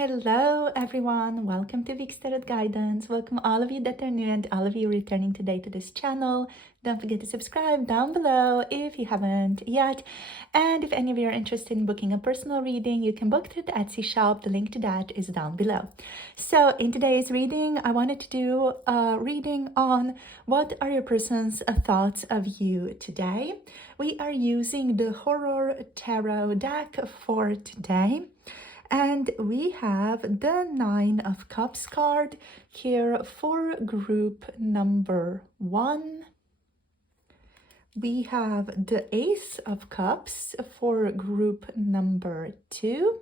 Hello everyone, welcome to Vic's Tarot Guidance. Welcome all of you that are new and all of you returning today to this channel. Don't forget to subscribe down below if you haven't yet. And if any of you are interested in booking a personal reading, you can book through the Etsy shop. The link to that is down below. So in today's reading, I wanted to do a reading on what are your person's thoughts of you today. We are using the Horror Tarot deck for today. And we have the Nine of Cups card here for group number 1. We have the Ace of Cups for group number 2.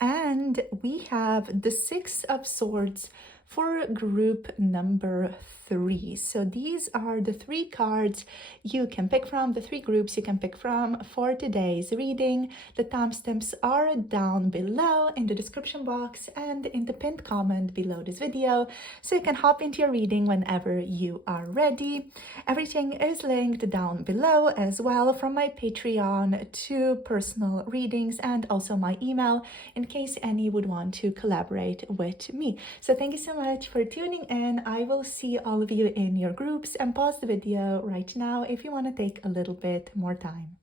And we have the Six of Swords for group number 3. So these are the 3 cards you can pick from, the 3 groups you can pick from for today's reading. The timestamps are down below in the description box and in the pinned comment below this video, so you can hop into your reading whenever you are ready. Everything is linked down below as well, from my Patreon to personal readings and also my email in case any would want to collaborate with me. So thank you so much for tuning in. I will see all of you in your groups, and pause the video right now if you want to take a little bit more time.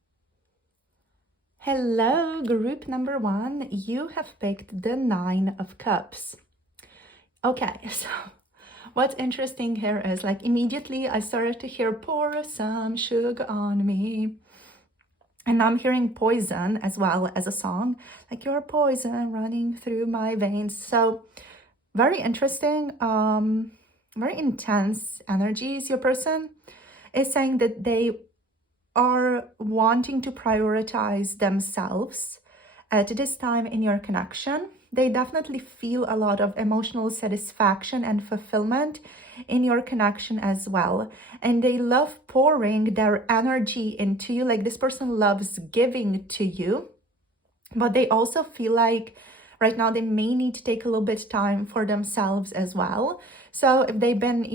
Hello, group number 1. You have picked the Nine of Cups. Okay, so what's interesting here is, like, immediately I started to hear pour some sugar on me. And I'm hearing poison as well as a song, like you're poison running through my veins. So very interesting, very intense energies. Your person is saying that they are wanting to prioritize themselves at this time in your connection. They definitely feel a lot of emotional satisfaction and fulfillment in your connection as well. And they love pouring their energy into you. Like, this person loves giving to you, but they also feel like right now they may need to take a little bit of time for themselves as well. So if they've been,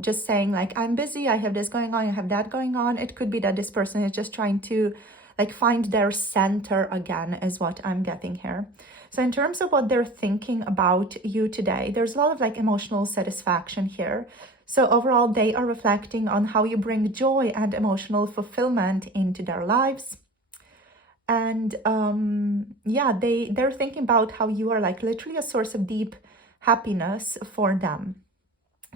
just saying like, I'm busy, I have this going on, I have that going on, it could be that this person is just trying to like find their center again, is what I'm getting here. So in terms of what they're thinking about you today, there's a lot of like emotional satisfaction here. So overall, they are reflecting on how you bring joy and emotional fulfillment into their lives. And yeah, they're thinking about how you are like literally a source of deep happiness for them.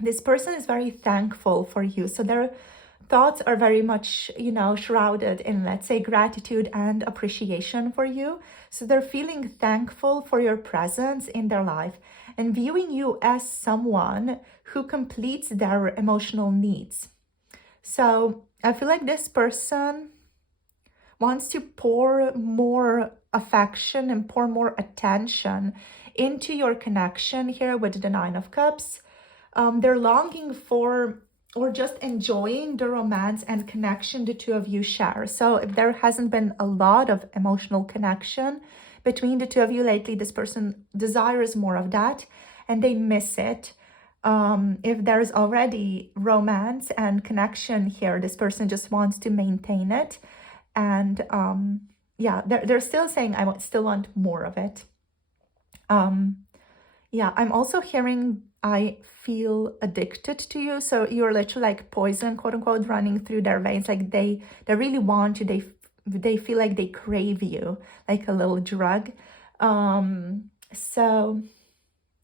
This person is very thankful for you. So their thoughts are very much, shrouded in, let's say, gratitude and appreciation for you. So they're feeling thankful for your presence in their life and viewing you as someone who completes their emotional needs. So I feel like this person wants to pour more affection and pour more attention into your connection here with the Nine of Cups. They're longing for or just enjoying the romance and connection the two of you share. So if there hasn't been a lot of emotional connection between the two of you lately, this person desires more of that and they miss it. If there's already romance and connection here, this person just wants to maintain it. And yeah, they're still saying, I still want more of it. Yeah, I'm also hearing, I feel addicted to you. So you're literally like poison, quote unquote, running through their veins. Like they really want you. They feel like they crave you, like a little drug. So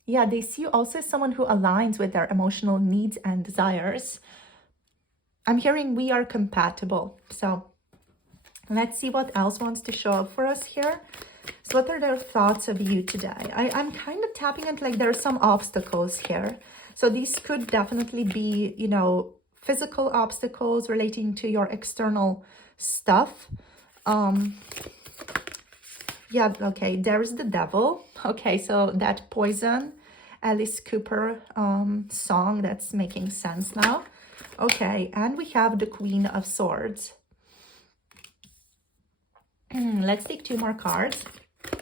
yeah, they see you also as someone who aligns with their emotional needs and desires. I'm hearing we are compatible. So let's see what else wants to show up for us here. So what are their thoughts of you today? I'm kind of tapping into like there are some obstacles here. So these could definitely be, physical obstacles relating to your external stuff. Yeah, okay, there's the devil. Okay, so that Poison, Alice Cooper song, that's making sense now. Okay, and we have the Queen of Swords. Let's take 2 more cards.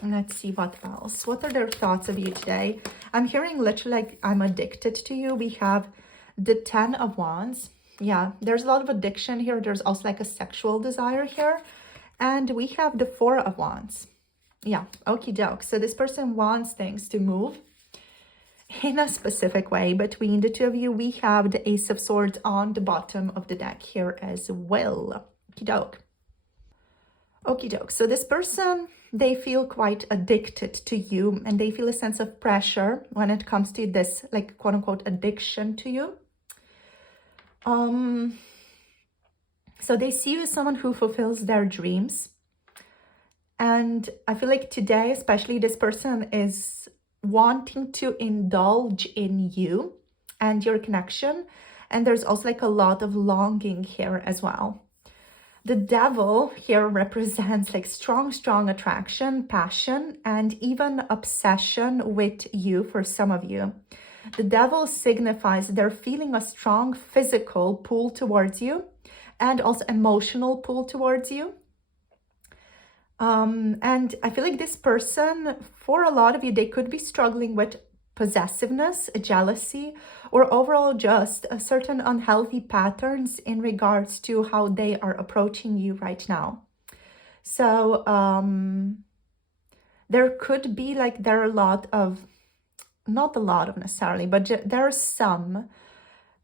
Let's see what else. What are their thoughts of you today? I'm hearing literally like I'm addicted to you. We have the 10 of Wands. Yeah, there's a lot of addiction here. There's also like a sexual desire here. And we have the 4 of Wands. Yeah, okie doke. So this person wants things to move in a specific way between the two of you. We have the Ace of Swords on the bottom of the deck here as well. Okie doke. Okie doke. So this person, they feel quite addicted to you, and they feel a sense of pressure when it comes to this, like, quote unquote, addiction to you. So they see you as someone who fulfills their dreams. And I feel like today, especially, this person is wanting to indulge in you and your connection. And there's also like a lot of longing here as well. The devil here represents like strong attraction, passion, and even obsession with you for some of you. The devil signifies they're feeling a strong physical pull towards you and also emotional pull towards you. And I feel like this person, for a lot of you, they could be struggling with possessiveness, jealousy, or overall just a certain unhealthy patterns in regards to how they are approaching you right now. So there could be like, there are a lot of, not a lot of necessarily, but there are some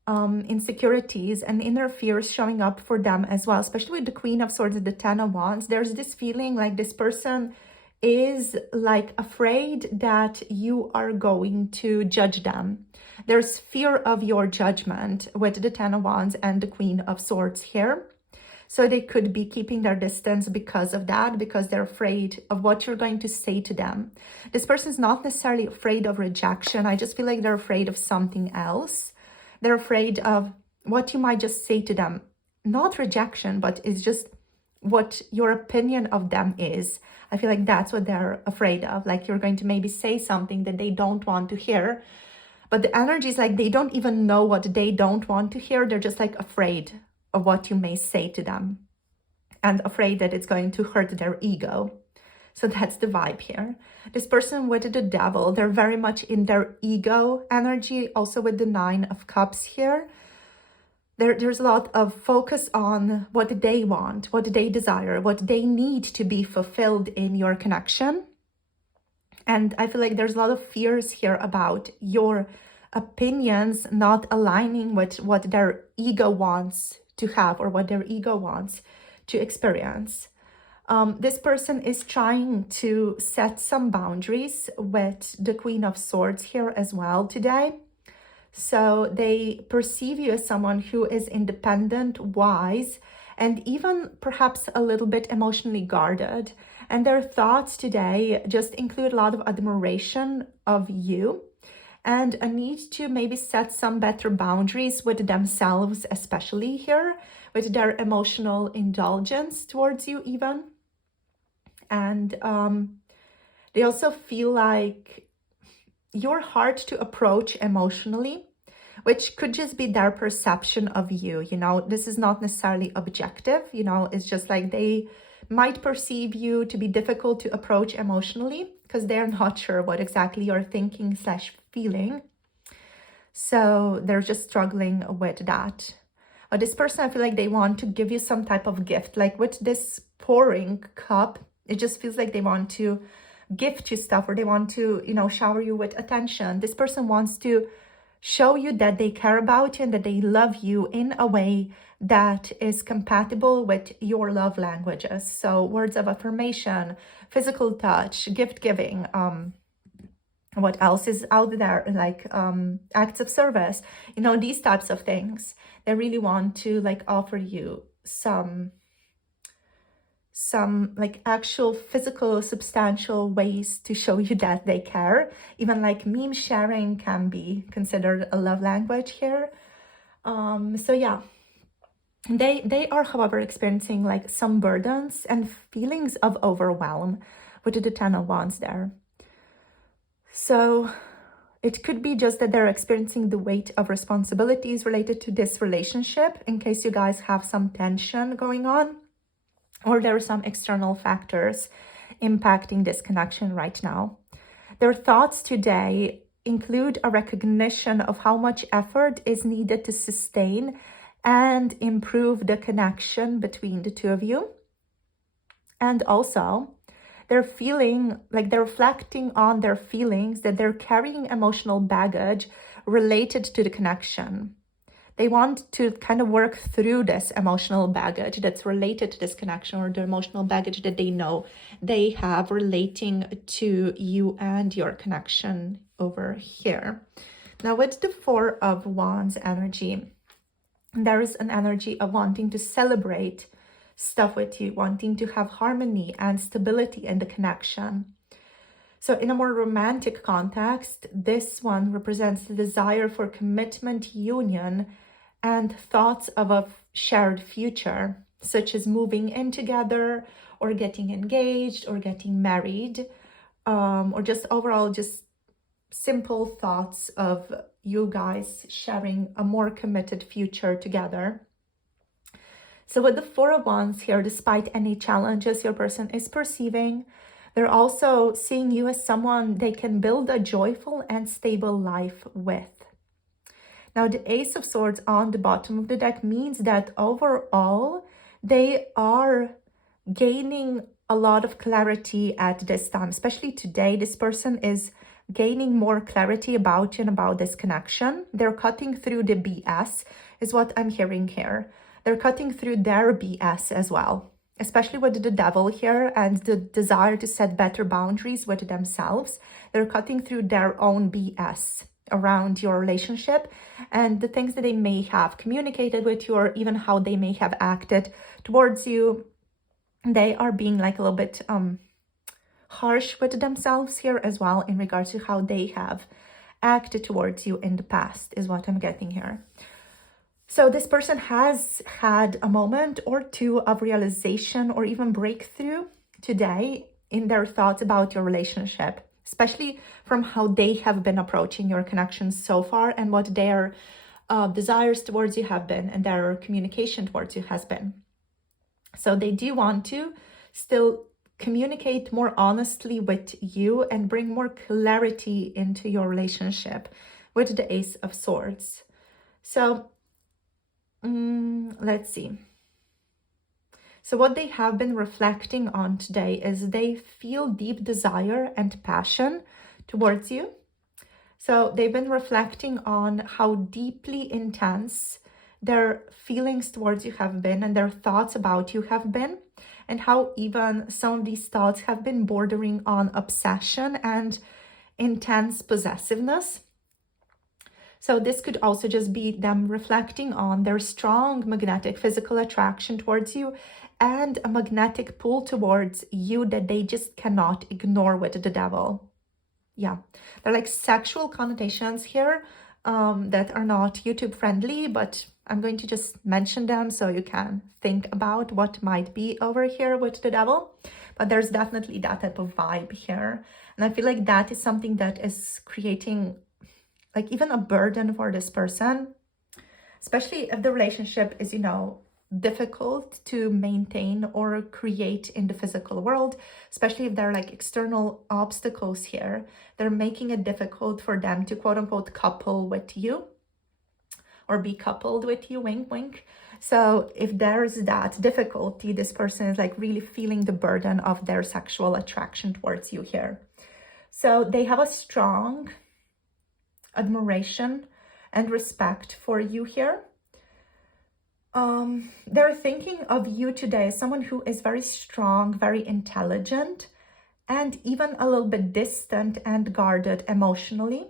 insecurities and inner fears showing up for them as well, especially with the Queen of Swords and the Ten of Wands. There's this feeling like this person is like afraid that you are going to judge them. There's fear of your judgment with the Ten of Wands and the Queen of Swords here. So they could be keeping their distance because of that, because they're afraid of what you're going to say to them. This person is not necessarily afraid of rejection. I just feel like they're afraid of something else. They're afraid of what you might just say to them. Not rejection, but it's just what your opinion of them is. I feel like that's what they're afraid of. Like you're going to maybe say something that they don't want to hear. But the energy is like they don't even know what they don't want to hear. They're just like afraid of what you may say to them and afraid that it's going to hurt their ego. So that's the vibe here. This person with the devil, they're very much in their ego energy. Also with the Nine of Cups here. There's a lot of focus on what they want, what they desire, what they need to be fulfilled in your connection. And I feel like there's a lot of fears here about your opinions not aligning with what their ego wants to have or what their ego wants to experience. This person is trying to set some boundaries with the Queen of Swords here as well today. So they perceive you as someone who is independent, wise, and even perhaps a little bit emotionally guarded. And their thoughts today just include a lot of admiration of you and a need to maybe set some better boundaries with themselves, especially here, with their emotional indulgence towards you even. And they also feel like you're hard to approach emotionally, which could just be their perception of you. You know, this is not necessarily objective, you know, it's just like they might perceive you to be difficult to approach emotionally because they're not sure what exactly you're thinking / feeling. So they're just struggling with that. But this person, I feel like they want to give you some type of gift. Like with this pouring cup, it just feels like they want to gift you stuff, or they want to, you know, shower you with attention. This person wants to show you that they care about you and that they love you in a way that is compatible with your love languages. So words of affirmation, physical touch, gift giving, what else is out there, like acts of service, you know, these types of things. They really want to like offer you some like actual physical substantial ways to show you that they care. Even like meme sharing can be considered a love language here. So yeah, they are, however, experiencing like some burdens and feelings of overwhelm with the Ten of Wands there. So it could be just that they're experiencing the weight of responsibilities related to this relationship, in case you guys have some tension going on, or there are some external factors impacting this connection right now. Their thoughts today include a recognition of how much effort is needed to sustain and improve the connection between the two of you. And also, they're feeling like they're reflecting on their feelings, that they're carrying emotional baggage related to the connection. They want to kind of work through this emotional baggage that's related to this connection, or the emotional baggage that they know they have relating to you and your connection over here. Now, with the Four of Wands energy, there is an energy of wanting to celebrate stuff with you, wanting to have harmony and stability in the connection. So in a more romantic context, this one represents the desire for commitment, union, and thoughts of a shared future, such as moving in together, or getting engaged, or getting married, or just overall just simple thoughts of you guys sharing a more committed future together. So with the Four of Wands here, despite any challenges your person is perceiving, they're also seeing you as someone they can build a joyful and stable life with. Now, the Ace of Swords on the bottom of the deck means that overall, they are gaining a lot of clarity at this time, especially today. This person is gaining more clarity about you and about this connection. They're cutting through the BS, is what I'm hearing here. They're cutting through their BS as well, especially with the Devil here and the desire to set better boundaries with themselves. They're cutting through their own BS around your relationship and the things that they may have communicated with you, or even how they may have acted towards you. They are being like a little bit harsh with themselves here as well in regards to how they have acted towards you in the past, is what I'm getting here. So this person has had a moment or two of realization or even breakthrough today in their thoughts about your relationship, especially from how they have been approaching your connections so far and what their desires towards you have been and their communication towards you has been. So they do want to still communicate more honestly with you and bring more clarity into your relationship with the Ace of Swords. So let's see. So what they have been reflecting on today is they feel deep desire and passion towards you. So they've been reflecting on how deeply intense their feelings towards you have been and their thoughts about you have been, and how even some of these thoughts have been bordering on obsession and intense possessiveness. So this could also just be them reflecting on their strong magnetic physical attraction towards you and a magnetic pull towards you that they just cannot ignore with the Devil. Yeah, they're like sexual connotations here that are not YouTube friendly, but I'm going to just mention them so you can think about what might be over here with the Devil. But there's definitely that type of vibe here. And I feel like that is something that is creating like even a burden for this person, especially if the relationship is, difficult to maintain or create in the physical world, especially if there are like external obstacles here. They're making it difficult for them to quote unquote couple with you or be coupled with you, wink, wink. So if there's that difficulty, this person is like really feeling the burden of their sexual attraction towards you here. So they have a strong admiration and respect for you here. They're thinking of you today as someone who is very strong, very intelligent, and even a little bit distant and guarded emotionally.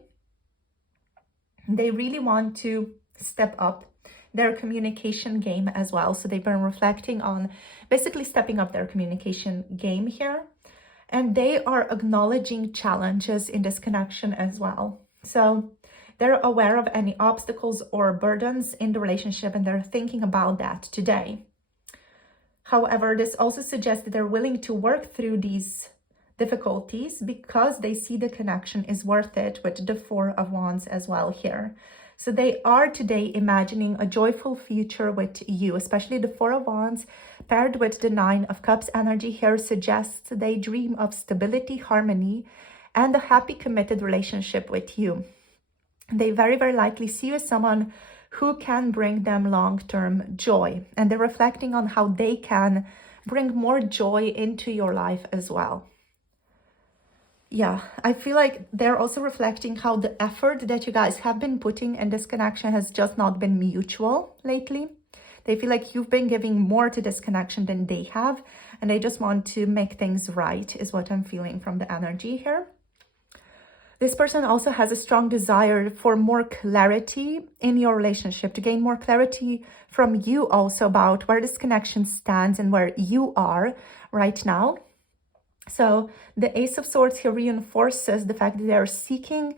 They really want to step up their communication game as well. So they've been reflecting on basically stepping up their communication game here. And they are acknowledging challenges in this connection as well. So they're aware of any obstacles or burdens in the relationship, and they're thinking about that today. However, this also suggests that they're willing to work through these difficulties because they see the connection is worth it with the Four of Wands as well here. So they are today imagining a joyful future with you, especially the Four of Wands paired with the Nine of Cups energy here suggests they dream of stability, harmony, and a happy, committed relationship with you. They very, very likely see you as someone who can bring them long-term joy. And they're reflecting on how they can bring more joy into your life as well. yeah, I feel like they're also reflecting how the effort that you guys have been putting in this connection has just not been mutual lately. They feel like you've been giving more to this connection than they have, and they just want to make things right, is what I'm feeling from the energy here. This person also has a strong desire for more clarity in your relationship, to gain more clarity from you also about where this connection stands and where you are right now. So the Ace of Swords here reinforces the fact that they're seeking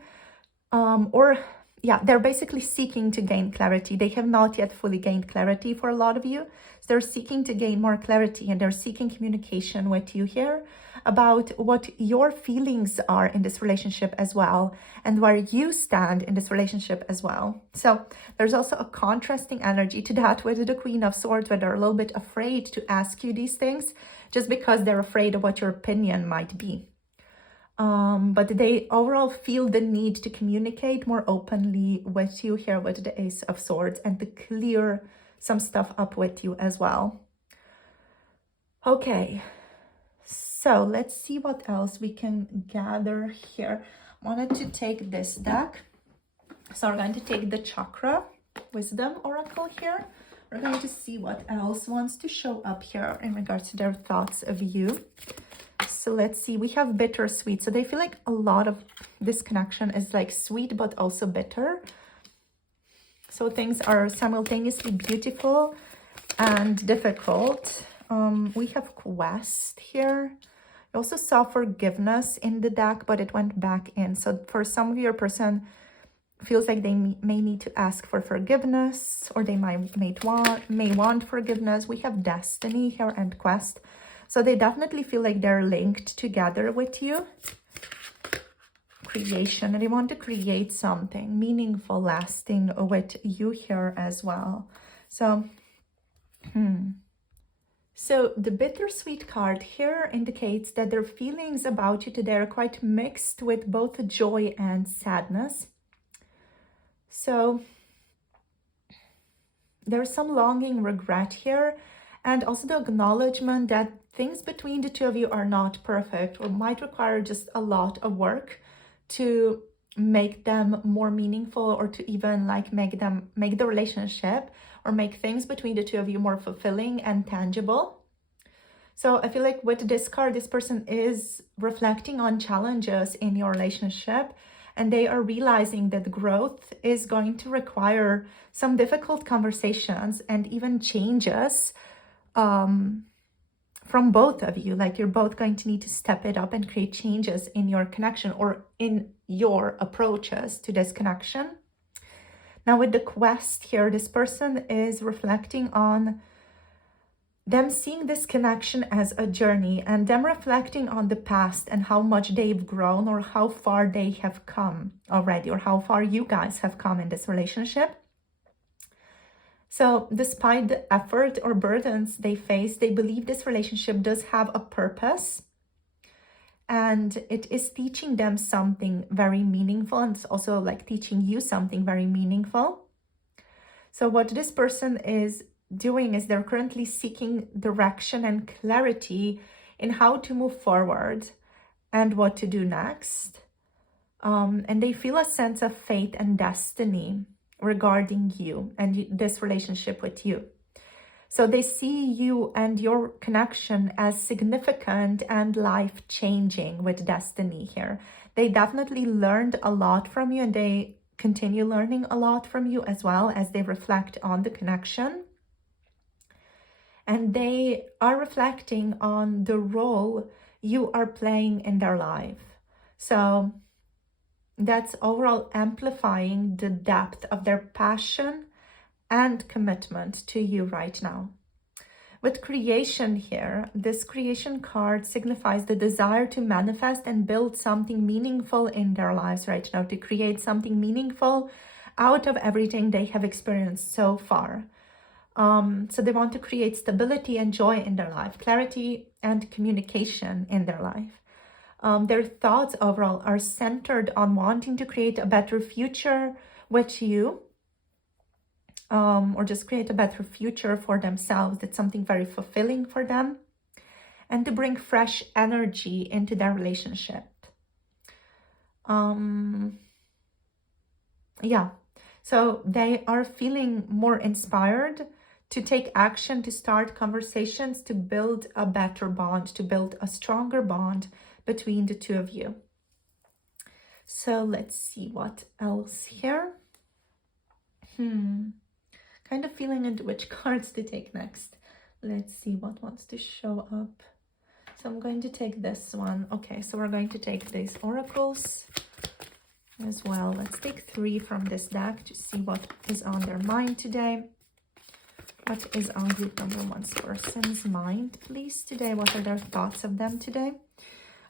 they're basically seeking to gain clarity. They have not yet fully gained clarity for a lot of you. So they're seeking to gain more clarity, and they're seeking communication with you here about what your feelings are in this relationship as well, and where you stand in this relationship as well. So there's also a contrasting energy to that with the Queen of Swords, where they're a little bit afraid to ask you these things just because they're afraid of what your opinion might be. But they overall feel the need to communicate more openly with you here with the Ace of Swords, and to clear some stuff up with you as well. Okay, so let's see what else we can gather here. I wanted to take this deck. So we're going to take the Chakra Wisdom Oracle here. We're going to see what else wants to show up here in regards to their thoughts of you. So let's see, we have bittersweet. So they feel like a lot of this connection is like sweet, but also bitter. So things are simultaneously beautiful and difficult. We have quest here. I also saw forgiveness in the deck, but it went back in. So for some of your person feels like they may need to ask for forgiveness, or they may want forgiveness. We have destiny here and quest. So they definitely feel like they're linked together with you. Creation, and they want to create something meaningful, lasting with you here as well. So, So the bittersweet card here indicates that their feelings about you today are quite mixed with both joy and sadness. So there's some longing, regret here, and also the acknowledgement that things between the two of you are not perfect, or might require just a lot of work to make them more meaningful, or to even like make the relationship or make things between the two of you more fulfilling and tangible. So I feel like with this card, this person is reflecting on challenges in your relationship, and they are realizing that growth is going to require some difficult conversations and even changes from both of you. Like you're both going to need to step it up and create changes in your connection, or in your approaches to this connection. Now with the quest here, this person is reflecting on them seeing this connection as a journey, and them reflecting on the past and how much they've grown, or how far they have come already, or how far you guys have come in this relationship. So despite the effort or burdens they face, they believe this relationship does have a purpose, and it is teaching them something very meaningful, and it's also like teaching you something very meaningful. So what this person is doing is they're currently seeking direction and clarity in how to move forward and what to do next. And they feel a sense of fate and destiny regarding you and this relationship with you. So they see you and your connection as significant and life-changing with destiny here. They definitely learned a lot from you, and they continue learning a lot from you as well as they reflect on the connection. And they are reflecting on the role you are playing in their life. So that's overall amplifying the depth of their passion and commitment to you right now. With creation here, this creation card signifies the desire to manifest and build something meaningful in their lives right now, to create something meaningful out of everything they have experienced so far. So they want to create stability and joy in their life, clarity and communication in their life. Their thoughts overall are centered on wanting to create a better future with you, or just create a better future for themselves. That's something very fulfilling for them, and to bring fresh energy into their relationship. Yeah, so they are feeling more inspired to take action, to start conversations, to build a better bond, to build a stronger bond between the two of you. So let's see what else here. Kind of feeling into which cards to take next. Let's see what wants to show up. So I'm going to take this one. Okay, so we're going to take these oracles as well. Let's take 3 from this deck to see what is on their mind today. What is on group number 1's person's mind, please, today? What are their thoughts of them today?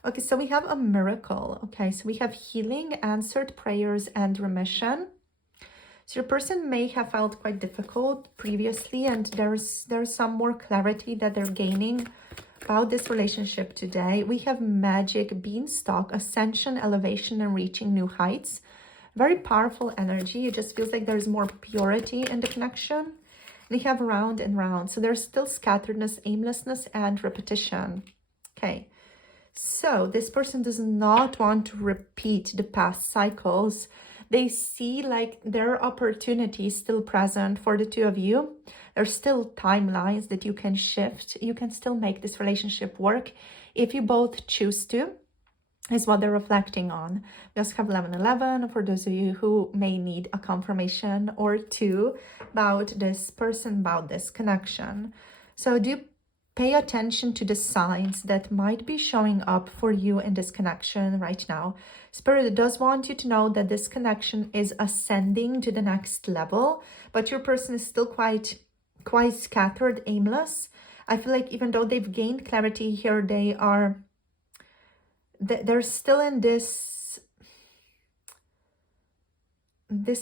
Okay, so we have a miracle. Okay, so we have healing, answered prayers, and remission. So your person may have felt quite difficult previously, and there's some more clarity that they're gaining about this relationship today. We have magic, beanstalk, ascension, elevation, and reaching new heights. Very powerful energy. It just feels like there's more purity in the connection. We have round and round. So there's still scatteredness, aimlessness, and repetition. Okay. So this person does not want to repeat the past cycles. They see like there are opportunities still present for the two of you. There's still timelines that you can shift. You can still make this relationship work if you both choose to, is what they're reflecting on. We also have 1111 for those of you who may need a confirmation or two about this person, about this connection. So do pay attention to the signs that might be showing up for you in this connection right now. Spirit does want you to know that this connection is ascending to the next level, but your person is still quite scattered, aimless. I feel like even though they've gained clarity here, they're still in this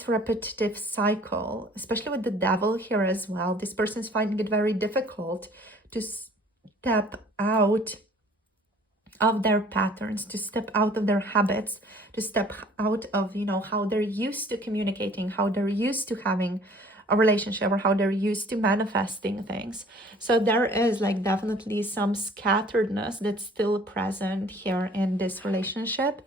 repetitive cycle, especially with the devil here as well. This person is finding it very difficult to step out of their patterns, to step out of their habits, to step out of, how they're used to communicating, how they're used to having a relationship, or how they're used to manifesting things. So there is like definitely some scatteredness that's still present here in this relationship.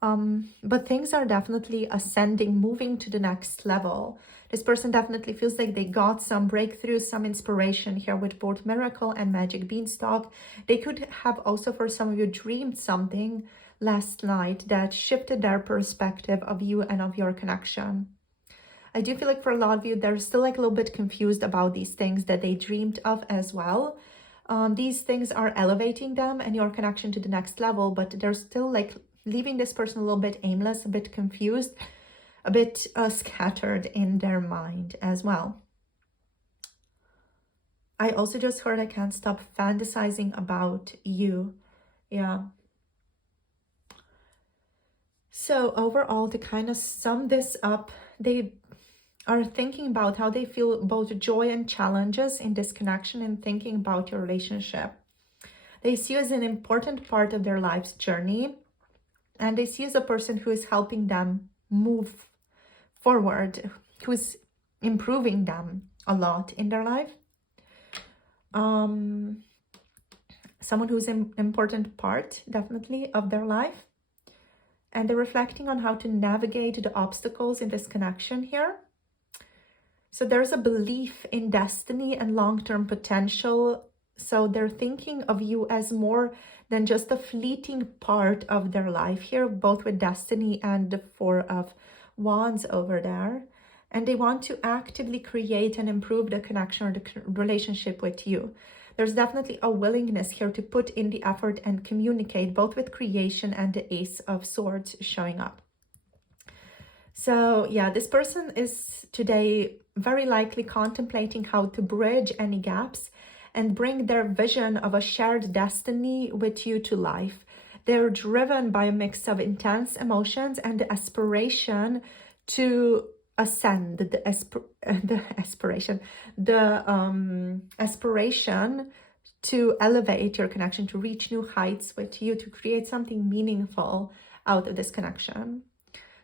But things are definitely ascending, moving to the next level. This person definitely feels like they got some breakthrough, some inspiration here with both miracle and magic beanstalk. They could have also, for some of you, dreamed something last night that shifted their perspective of you and of your connection. I do feel like for a lot of you, they're still like a little bit confused about these things that they dreamed of as well. These things are elevating them and your connection to the next level, but they're still like leaving this person a little bit aimless, a bit confused, a bit scattered in their mind as well. I also just heard I can't stop fantasizing about you. Yeah. So overall, to kind of sum this up, they are thinking about how they feel both joy and challenges in this connection and thinking about your relationship. They see you as an important part of their life's journey, and they see you as a person who is helping them move forward, who is improving them a lot in their life. Someone who's an important part, definitely, of their life. And they're reflecting on how to navigate the obstacles in this connection here. So there's a belief in destiny and long-term potential. So they're thinking of you as more than just a fleeting part of their life here, both with destiny and the 4 of Wands over there. And they want to actively create and improve the connection or the relationship with you. There's definitely a willingness here to put in the effort and communicate, both with creation and the Ace of Swords showing up. So yeah, this person is today very likely contemplating how to bridge any gaps and bring their vision of a shared destiny with you to life. They're driven by a mix of intense emotions and the aspiration to ascend, the aspiration to elevate your connection, to reach new heights with you, to create something meaningful out of this connection.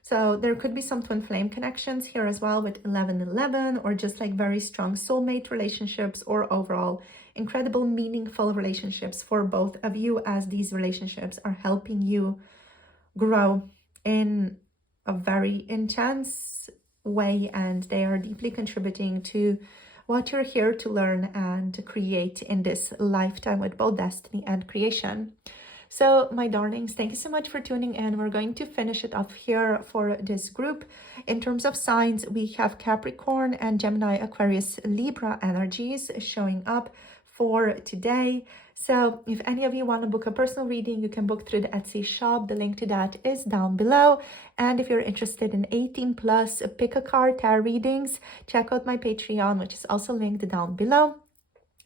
So there could be some twin flame connections here as well with 1111, or just like very strong soulmate relationships, or overall incredible meaningful relationships for both of you, as these relationships are helping you grow in a very intense way, and they are deeply contributing to what you're here to learn and to create in this lifetime with both destiny and creation. So, my darlings, thank you so much for tuning in. We're going to finish it off here for this group. In terms of signs, we have Capricorn and Gemini, Aquarius, Libra energies showing up for today. So if any of you want to book a personal reading, you can book through the Etsy shop. The link to that is down below. And if you're interested in 18 plus pick a card tarot readings, check out my Patreon, which is also linked down below.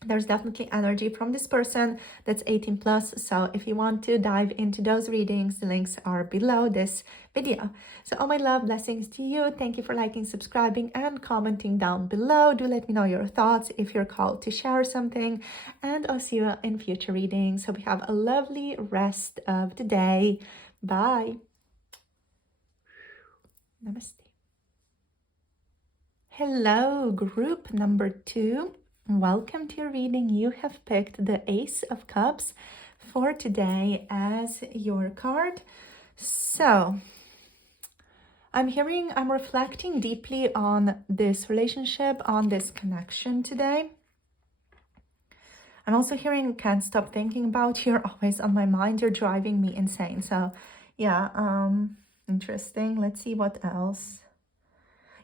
There's definitely energy from this person that's 18 plus. So if you want to dive into those readings, the links are below this video. So all my love, blessings to you. Thank you for liking, subscribing, and commenting down below. Do let me know your thoughts if you're called to share something. And I'll see you in future readings. Hope you have a lovely rest of the day. Bye. Namaste. Hello, group number 2. Welcome to your reading. You have picked the Ace of Cups for today as your card. So I'm reflecting deeply on this relationship, on this connection today. I'm also hearing can't stop thinking about you. You're always on my mind. You're driving me insane. So yeah, interesting. Let's see what else.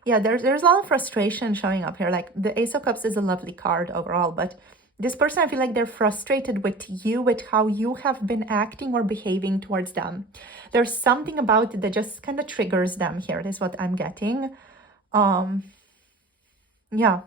Yeah, there's a lot of frustration showing up here. Like the Ace of Cups is a lovely card overall, but this person, I feel like they're frustrated with you, with how you have been acting or behaving towards them. There's something about it that just kind of triggers them here. This is what I'm getting. Yeah.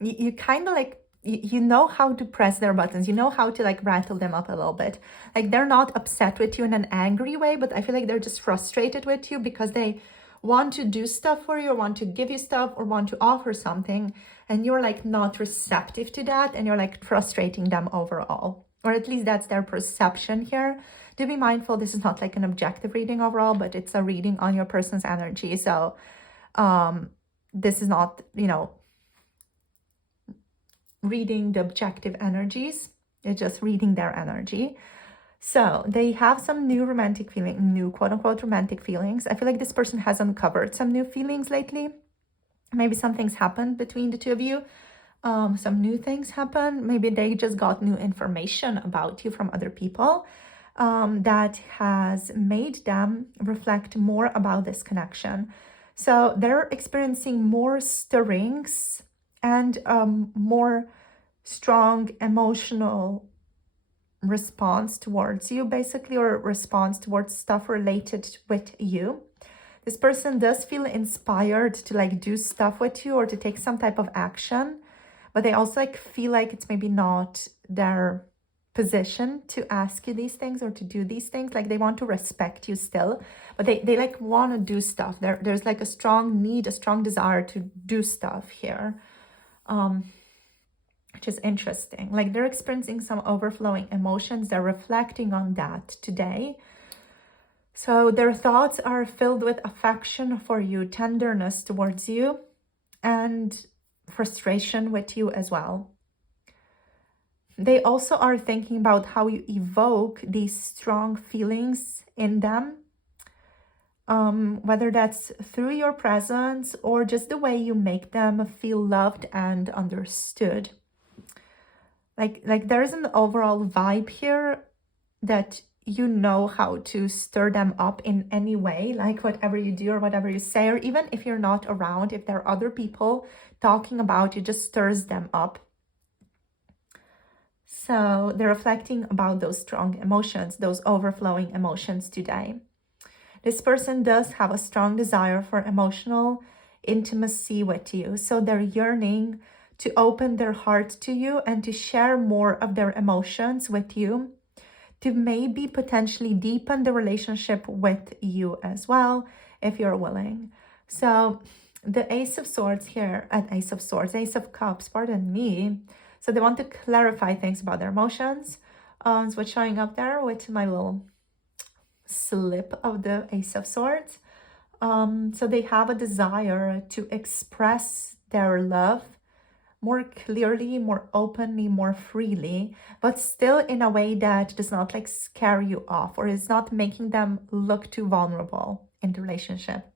You kind of like, you know how to press their buttons. You know how to like rattle them up a little bit. Like they're not upset with you in an angry way, but I feel like they're just frustrated with you because they want to do stuff for you, or want to give you stuff, or want to offer something, and you're like not receptive to that, and you're like frustrating them overall, or at least that's their perception here. Do be mindful, this is not like an objective reading overall, but it's a reading on your person's energy. So this is not, you know, reading the objective energies, it's just reading their energy. So they have some new romantic feeling, new quote-unquote romantic feelings. I feel like this person has uncovered some new feelings lately. Maybe some things happened between the two of you. Some new things happened. Maybe they just got new information about you from other people that has made them reflect more about this connection. So they're experiencing more stirrings and more strong emotional response towards you, basically, or response towards stuff related with you. This person does feel inspired to like do stuff with you or to take some type of action, but they also like feel like it's maybe not their position to ask you these things or to do these things. Like they want to respect you still, but they like want to do stuff. There's like a strong need, a strong desire to do stuff here. Which is interesting. Like they're experiencing some overflowing emotions. They're reflecting on that today. So their thoughts are filled with affection for you, tenderness towards you, and frustration with you as well. They also are thinking about how you evoke these strong feelings in them, whether that's through your presence or just the way you make them feel loved and understood. Like there's an overall vibe here that you know how to stir them up in any way, like whatever you do or whatever you say, or even if you're not around, if there are other people talking about you, just stirs them up. So they're reflecting about those strong emotions, those overflowing emotions today. This person does have a strong desire for emotional intimacy with you. So they're yearning to open their heart to you and to share more of their emotions with you, to maybe potentially deepen the relationship with you as well, if you're willing. So the Ace of Swords here, Ace of Cups, pardon me. So they want to clarify things about their emotions. So what's showing up there with my little slip of the Ace of Swords. So they have a desire to express their love more clearly, more openly, more freely, but still in a way that does not like scare you off or is not making them look too vulnerable in the relationship.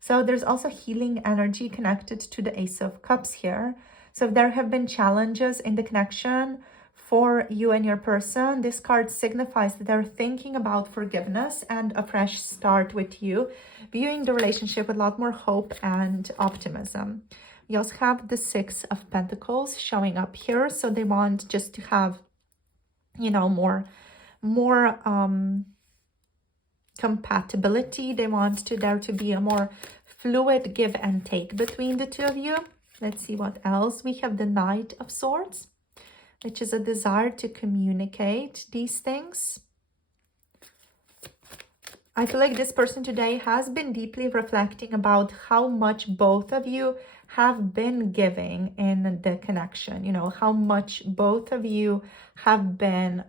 So there's also healing energy connected to the Ace of Cups here. So if there have been challenges in the connection for you and your person, this card signifies that they're thinking about forgiveness and a fresh start with you, viewing the relationship with a lot more hope and optimism. We also have the Six of Pentacles showing up here. So they want just to have, you know, more compatibility. They want there to be a more fluid give and take between the two of you. Let's see what else. We have the Knight of Swords, which is a desire to communicate these things. I feel like this person today has been deeply reflecting about how much both of you have been giving in the connection, you know, how much both of you have been,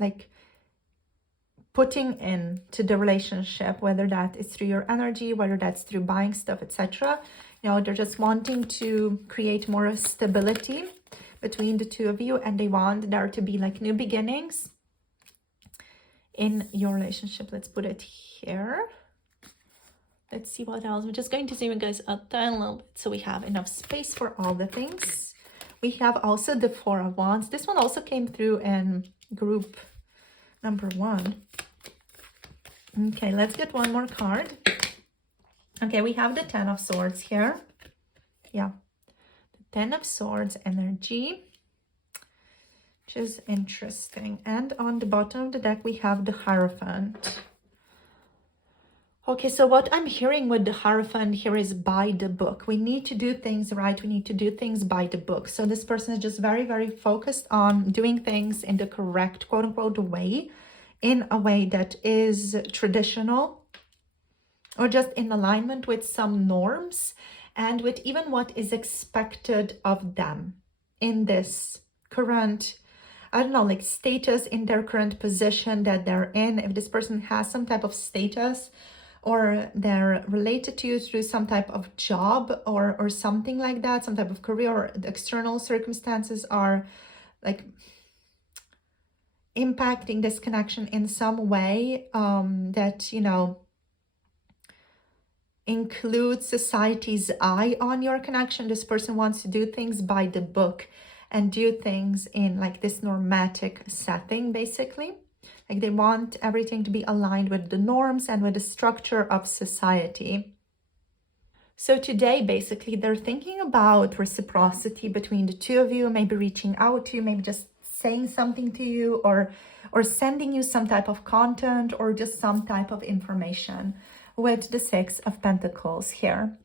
like putting into the relationship, whether that is through your energy, whether that's through buying stuff, etc. You know, they're just wanting to create more stability between the two of you, and they want there to be like new beginnings in your relationship. Let's put it here. Let's see what else. We're just going to zoom you guys up down a little bit so we have enough space for all the things. We have also the Four of Wands. This one also came through in group number 1. Okay, let's get one more card. Okay, we have the Ten of Swords here. Yeah, the Ten of Swords energy, which is interesting. And on the bottom of the deck, we have the Hierophant. Okay, so what I'm hearing with the Hierophant here is by the book. We need to do things right. We need to do things by the book. So this person is just very, very focused on doing things in the correct, quote unquote, way, in a way that is traditional or just in alignment with some norms and with even what is expected of them in this current, I don't know, like status, in their current position that they're in. If this person has some type of status, or they're related to you through some type of job or something like that, some type of career, or the external circumstances are like impacting this connection in some way that, you know, includes society's eye on your connection. This person wants to do things by the book and do things in like this normatic setting, basically. Like they want everything to be aligned with the norms and with the structure of society. So today, basically, they're thinking about reciprocity between the two of you, maybe reaching out to you, maybe just saying something to you, or sending you some type of content or just some type of information with the Six of Pentacles here.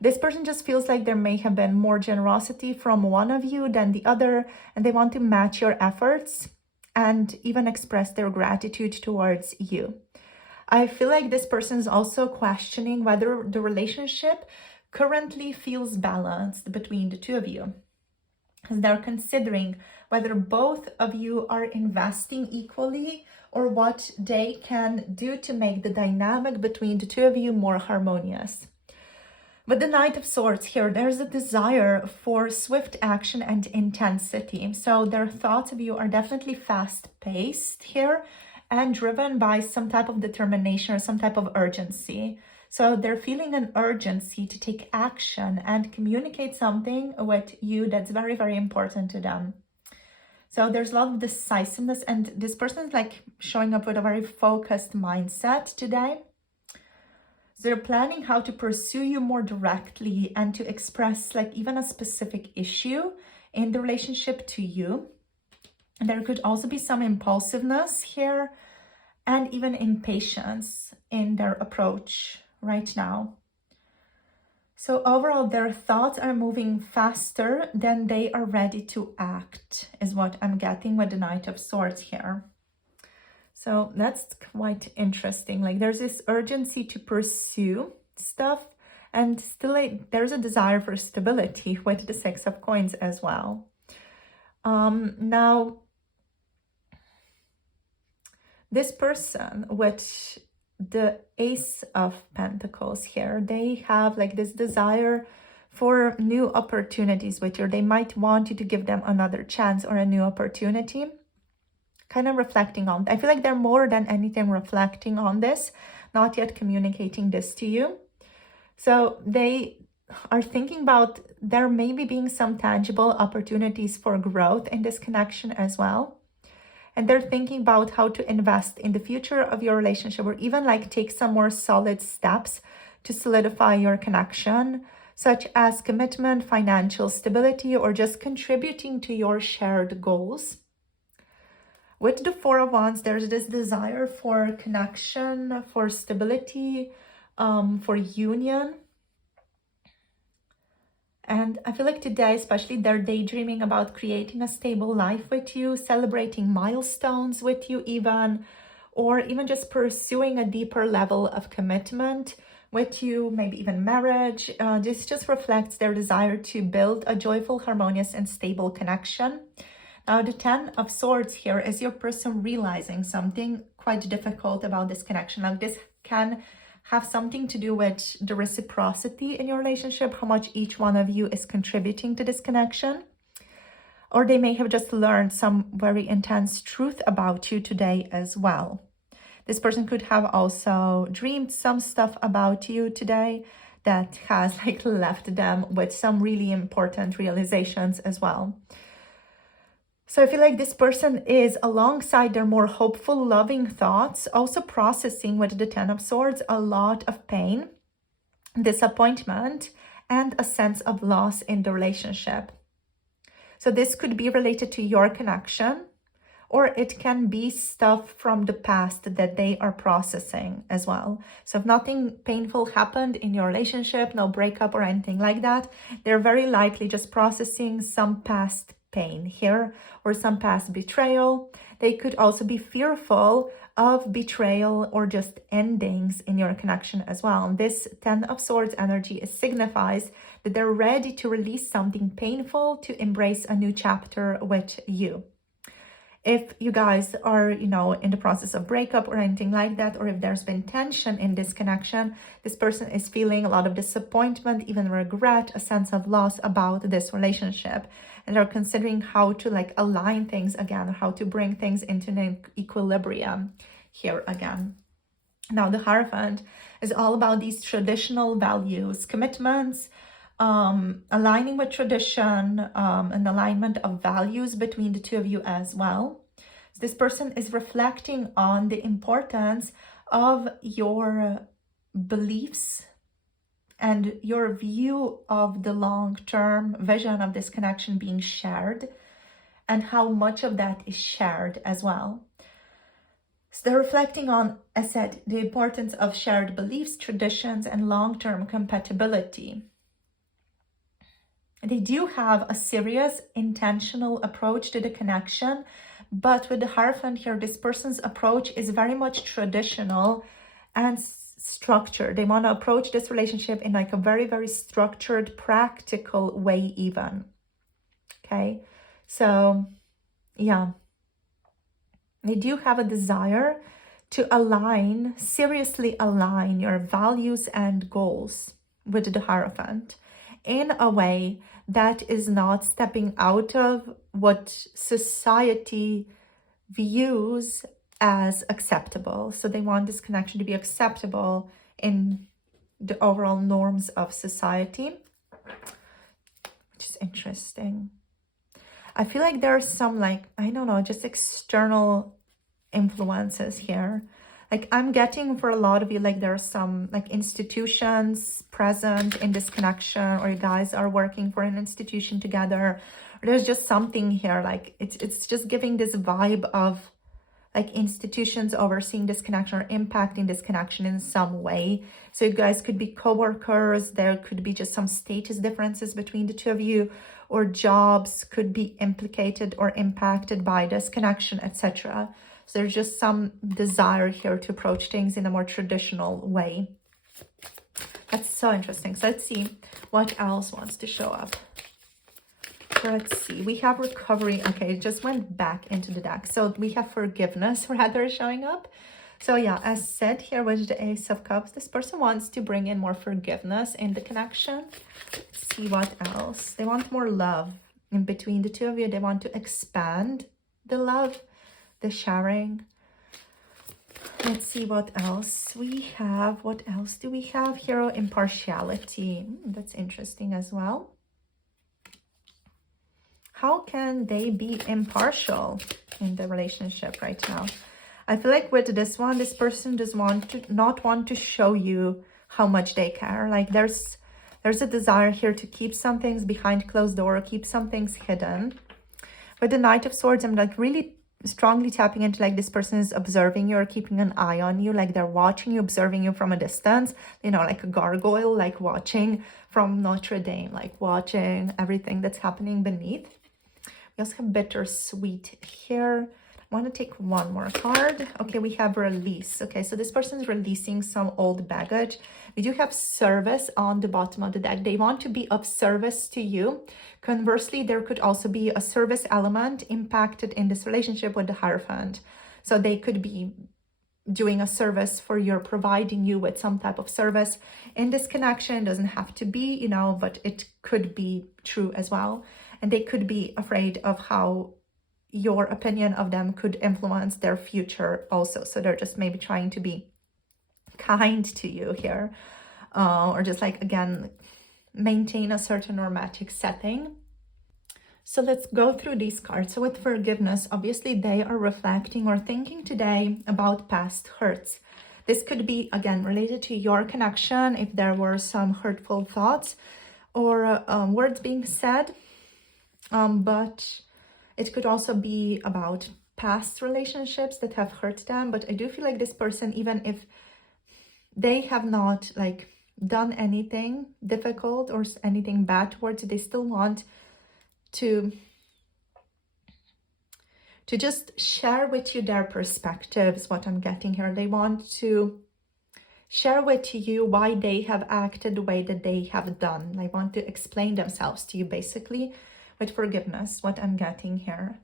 This person just feels like there may have been more generosity from one of you than the other, and they want to match your efforts and even express their gratitude towards you. I feel like this person is also questioning whether the relationship currently feels balanced between the two of you. And they're considering whether both of you are investing equally or what they can do to make the dynamic between the two of you more harmonious. With the Knight of Swords here, there's a desire for swift action and intensity. So their thoughts of you are definitely fast-paced here and driven by some type of determination or some type of urgency. So they're feeling an urgency to take action and communicate something with you that's very, very important to them. So there's a lot of decisiveness, and this person is like showing up with a very focused mindset today. They're planning how to pursue you more directly and to express like even a specific issue in the relationship to you. And there could also be some impulsiveness here and even impatience in their approach right now. So overall, their thoughts are moving faster than they are ready to act, is what I'm getting with the Knight of Swords here. So that's quite interesting. Like there's this urgency to pursue stuff, and still there's a desire for stability with the Six of Coins as well. Now, this person with the Ace of Pentacles here. They have like this desire for new opportunities with you. They might want you to give them another chance or a new opportunity. Kind of reflecting on, I feel like they're more than anything reflecting on this, not yet communicating this to you. So they are thinking about there maybe being some tangible opportunities for growth in this connection as well. And they're thinking about how to invest in the future of your relationship, or even like take some more solid steps to solidify your connection, such as commitment, financial stability, or just contributing to your shared goals. With the Four of Wands, there's this desire for connection, for stability, for union. And I feel like today, especially, they're daydreaming about creating a stable life with you, celebrating milestones with you even, or even just pursuing a deeper level of commitment with you, maybe even marriage. This just reflects their desire to build a joyful, harmonious, and stable connection. Now, the Ten of Swords here is your person realizing something quite difficult about this connection. Now, this can have something to do with the reciprocity in your relationship, how much each one of you is contributing to this connection. Or they may have just learned some very intense truth about you today as well. This person could have also dreamed some stuff about you today that has like left them with some really important realizations as well. So I feel like this person is, alongside their more hopeful, loving thoughts, also processing with the Ten of Swords a lot of pain, disappointment, and a sense of loss in the relationship. So this could be related to your connection, or it can be stuff from the past that they are processing as well. So if nothing painful happened in your relationship, no breakup or anything like that, they're very likely just processing some past pain here, or some past betrayal. They could also be fearful of betrayal or just endings in your connection as well. And this Ten of Swords energy signifies that they're ready to release something painful to embrace a new chapter with you. If you guys are, in the process of breakup or anything like that, or if there's been tension in this connection, this person is feeling a lot of disappointment, even regret, a sense of loss about this relationship. And they're considering how to align things again, how to bring things into an equilibrium here again. Now, the Hierophant is all about these traditional values, commitments, aligning with tradition, an alignment of values between the two of you as well. So this person is reflecting on the importance of your beliefs and your view of the long-term vision of this connection being shared, and how much of that is shared as well. So they're reflecting on, as I said, the importance of shared beliefs, traditions, and long-term compatibility. They do have a serious, intentional approach to the connection, but with the Hierophant here, this person's approach is very much traditional and structured. They want to approach this relationship in a very, very structured, practical way even. Okay, so yeah, they do have a desire to seriously align your values and goals with the Hierophant in a way that is not stepping out of what society views as acceptable. So they want this connection to be acceptable in the overall norms of society, which is interesting. I feel like there's some just external influences here. I'm getting for a lot of you, there are some institutions present in this connection, or you guys are working for an institution together. Or there's just something here, it's just giving this vibe of institutions overseeing this connection or impacting this connection in some way. So you guys could be co-workers, there could be just some status differences between the two of you, or jobs could be implicated or impacted by this connection, etc. So there's just some desire here to approach things in a more traditional way. That's so interesting. So let's see what else wants to show up. So let's see. We have recovery. Okay, it just went back into the deck. So we have forgiveness rather showing up. So yeah, as said here with the Ace of Cups, this person wants to bring in more forgiveness in the connection. Let's see what else. They want more love in between the two of you. They want to expand the love, the sharing. Let's see what else we have. What else do we have here? Impartiality. That's interesting as well. How can they be impartial in the relationship right now? I feel like with this one, this person does not want to show you how much they care. Like there's a desire here to keep some things behind closed door, keep some things hidden. With the Knight of Swords, I'm like really strongly tapping into like this person is observing you or keeping an eye on you, like they're watching you, observing you from a distance, you know, like a gargoyle, like watching from Notre Dame, like watching everything that's happening beneath. We also have bittersweet here. I want to take one more card. Okay, we have release. Okay, so this person is releasing some old baggage. We do have service on the bottom of the deck. They want to be of service to you. Conversely, there could also be a service element impacted in this relationship with the Hierophant. So they could be doing a service for you, providing you with some type of service in this connection. It doesn't have to be, you know, but it could be true as well. And they could be afraid of how your opinion of them could influence their future also. So they're just maybe trying to be kind to you here, or just like, again, maintain a certain normatic setting. So let's go through these cards. So with forgiveness, obviously they are reflecting or thinking today about past hurts. This could be, again, related to your connection, if there were some hurtful thoughts or words being said, but it could also be about past relationships that have hurt them. But I do feel like this person, even if they have not like done anything difficult or anything bad towards you, they still want to just share with you their perspectives, what I'm getting here. They want to share with you why they have acted the way that they have done. They want to explain themselves to you, basically, with forgiveness, what I'm getting here.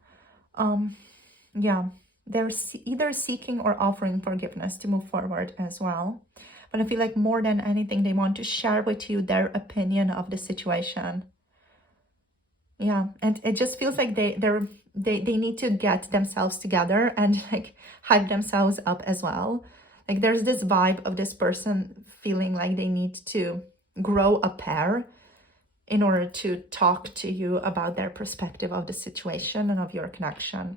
Yeah, they're either seeking or offering forgiveness to move forward as well. But I feel like more than anything, they want to share with you their opinion of the situation. Yeah, and it just feels like they need to get themselves together and like hype themselves up as well. Like there's this vibe of this person feeling like they need to grow a pair in order to talk to you about their perspective of the situation and of your connection.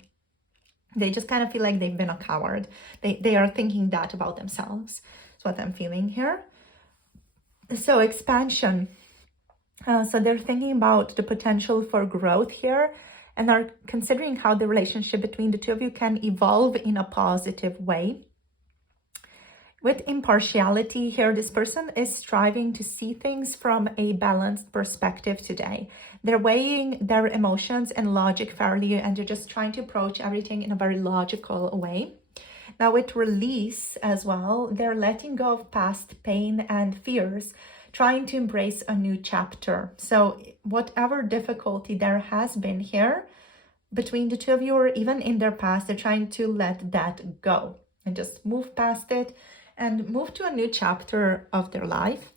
They just kind of feel like they've been a coward. They are thinking that about themselves. That's what I'm feeling here. So expansion. So they're thinking about the potential for growth here and are considering how the relationship between the two of you can evolve in a positive way. With impartiality here, this person is striving to see things from a balanced perspective today. They're weighing their emotions and logic fairly, and they're just trying to approach everything in a very logical way. Now with release as well, they're letting go of past pain and fears, trying to embrace a new chapter. So whatever difficulty there has been here between the two of you, or even in their past, they're trying to let that go and just move past it and move to a new chapter of their life.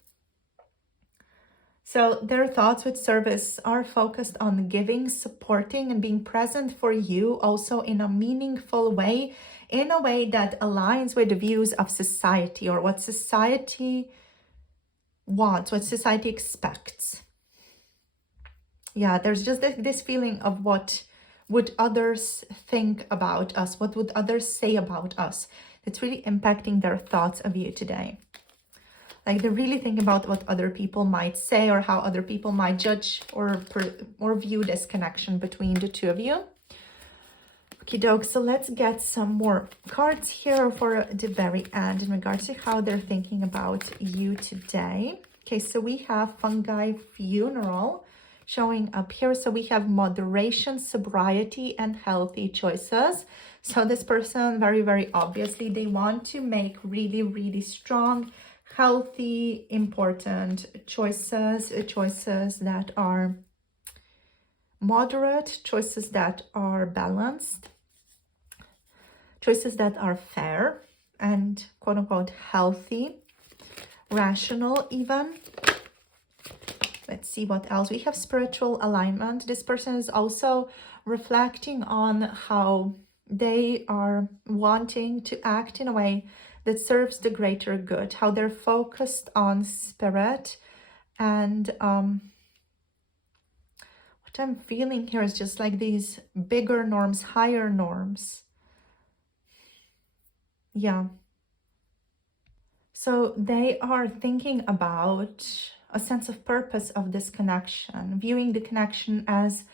So their thoughts with service are focused on giving, supporting, and being present for you also in a meaningful way, in a way that aligns with the views of society or what society wants, what society expects. Yeah, there's just this feeling of what would others think about us, what would others say about us. It's really impacting their thoughts of you today. Like they're really thinking about what other people might say or how other people might judge or view this connection between the two of you. Okie doke, so let's get some more cards here for the very end in regards to how they're thinking about you today. Okay, so we have Fungi Funeral showing up here. So we have moderation, sobriety, and healthy choices. So this person, very, very obviously, they want to make really, really strong, healthy, important choices that are moderate, choices that are balanced, choices that are fair and quote-unquote healthy, rational even. Let's see what else. We have spiritual alignment. This person is also reflecting on how they are wanting to act in a way that serves the greater good, how they're focused on spirit. And what I'm feeling here is just like these bigger norms, higher norms. Yeah. So they are thinking about a sense of purpose of this connection, viewing the connection as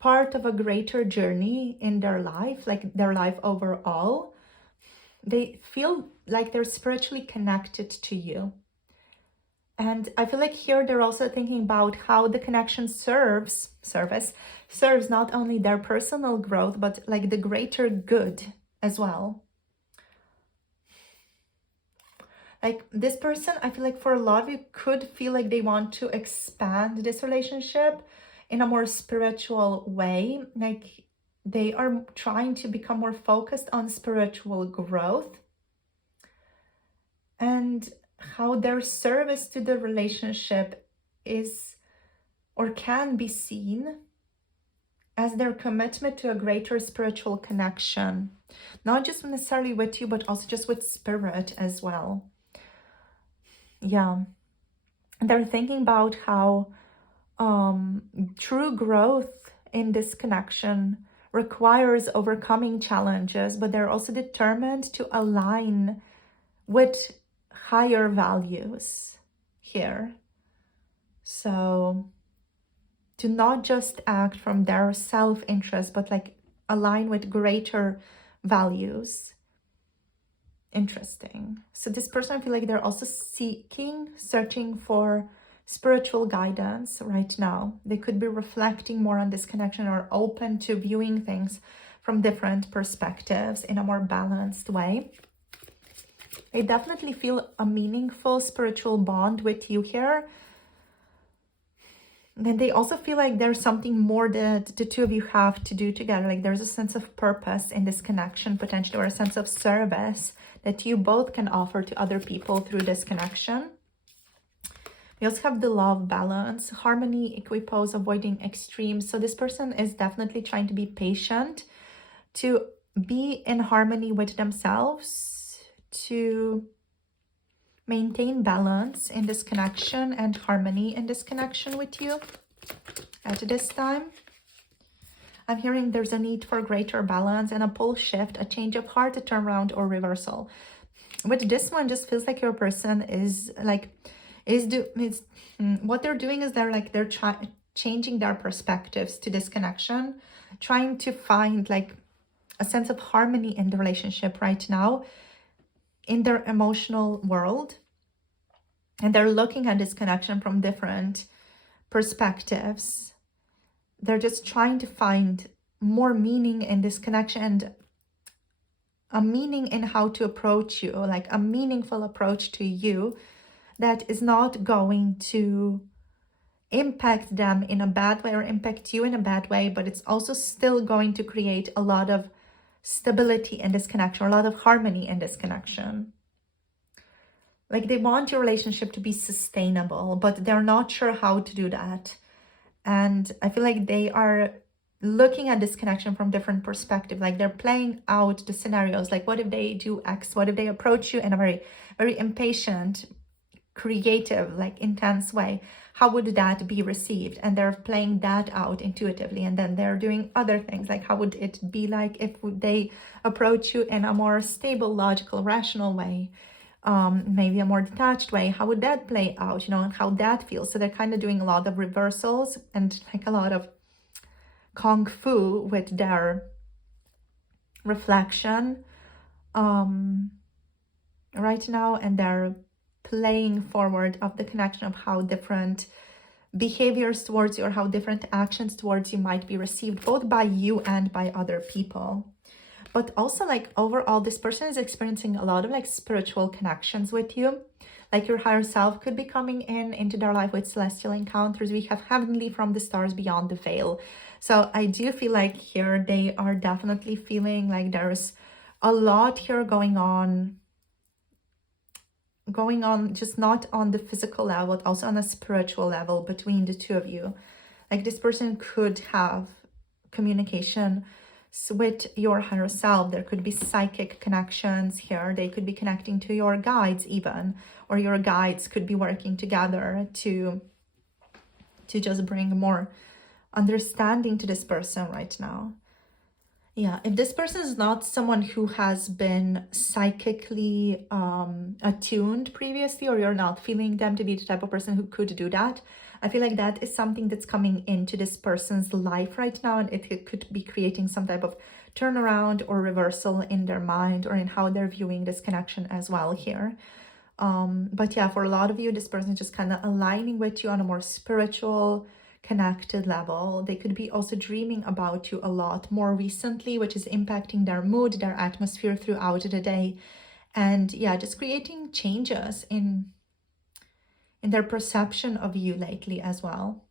part of a greater journey in their life, like their life overall. They feel like they're spiritually connected to you. And I feel like here they're also thinking about how the connection serves not only their personal growth, but like the greater good as well. Like this person, I feel like for a lot of you could feel like they want to expand this relationship in a more spiritual way. Like they are trying to become more focused on spiritual growth and how their service to the relationship is or can be seen as their commitment to a greater spiritual connection, not just necessarily with you, but also just with spirit as well. Yeah, they're thinking about how true growth in this connection requires overcoming challenges, but they're also determined to align with higher values here. So to not just act from their self-interest, but like align with greater values. Interesting. So this person, I feel like they're also searching for spiritual guidance right now. They could be reflecting more on this connection or open to viewing things from different perspectives in a more balanced way. They definitely feel a meaningful spiritual bond with you here. And they also feel like there's something more that the two of you have to do together. Like there's a sense of purpose in this connection potentially, or a sense of service that you both can offer to other people through this connection. We also have the love balance, harmony, equipoise, avoiding extremes. So this person is definitely trying to be patient, to be in harmony with themselves, to maintain balance in this connection and harmony in this connection with you at this time. I'm hearing there's a need for greater balance and a pole shift, a change of heart, a turnaround or reversal. With this one, just feels like your person is like, what they're doing is they're changing their perspectives to this connection, trying to find like a sense of harmony in the relationship right now in their emotional world. And they're looking at this connection from different perspectives. They're just trying to find more meaning in this connection and a meaning in how to approach you, like a meaningful approach to you that is not going to impact them in a bad way or impact you in a bad way, but it's also still going to create a lot of stability in this connection, or a lot of harmony in this connection. Like they want your relationship to be sustainable, but they're not sure how to do that. And I feel like they are looking at this connection from different perspectives. Like they're playing out the scenarios. Like what if they do X? What if they approach you in a very, very impatient, creative, like intense way? How would that be received? And they're playing that out intuitively. And then they're doing other things. Like how would it be like if they approach you in a more stable, logical, rational way? Maybe a more detached way. How would that play out, you know, and how that feels? So they're kind of doing a lot of reversals and like a lot of kung fu with their reflection right now, and they're playing forward of the connection of how different behaviors towards you or how different actions towards you might be received both by you and by other people. But also like overall, this person is experiencing a lot of like spiritual connections with you. Like your higher self could be coming into their life with celestial encounters. We have heavenly from the stars beyond the veil. So I do feel like here they are definitely feeling like there's a lot here going on going on, just not on the physical level, but also on a spiritual level between the two of you. Like this person could have communication with your higher self. There could be psychic connections here. They could be connecting to your guides even, or your guides could be working together to just bring more understanding to this person right now. Yeah, if this person is not someone who has been psychically attuned previously, or you're not feeling them to be the type of person who could do that, I feel like that is something that's coming into this person's life right now, and it could be creating some type of turnaround or reversal in their mind or in how they're viewing this connection as well here. But yeah, for a lot of you, this person is just kind of aligning with you on a more spiritual, connected level. They could be also dreaming about you a lot more recently, which is impacting their mood, their atmosphere throughout the day. And yeah, just creating changes in their perception of you lately as well.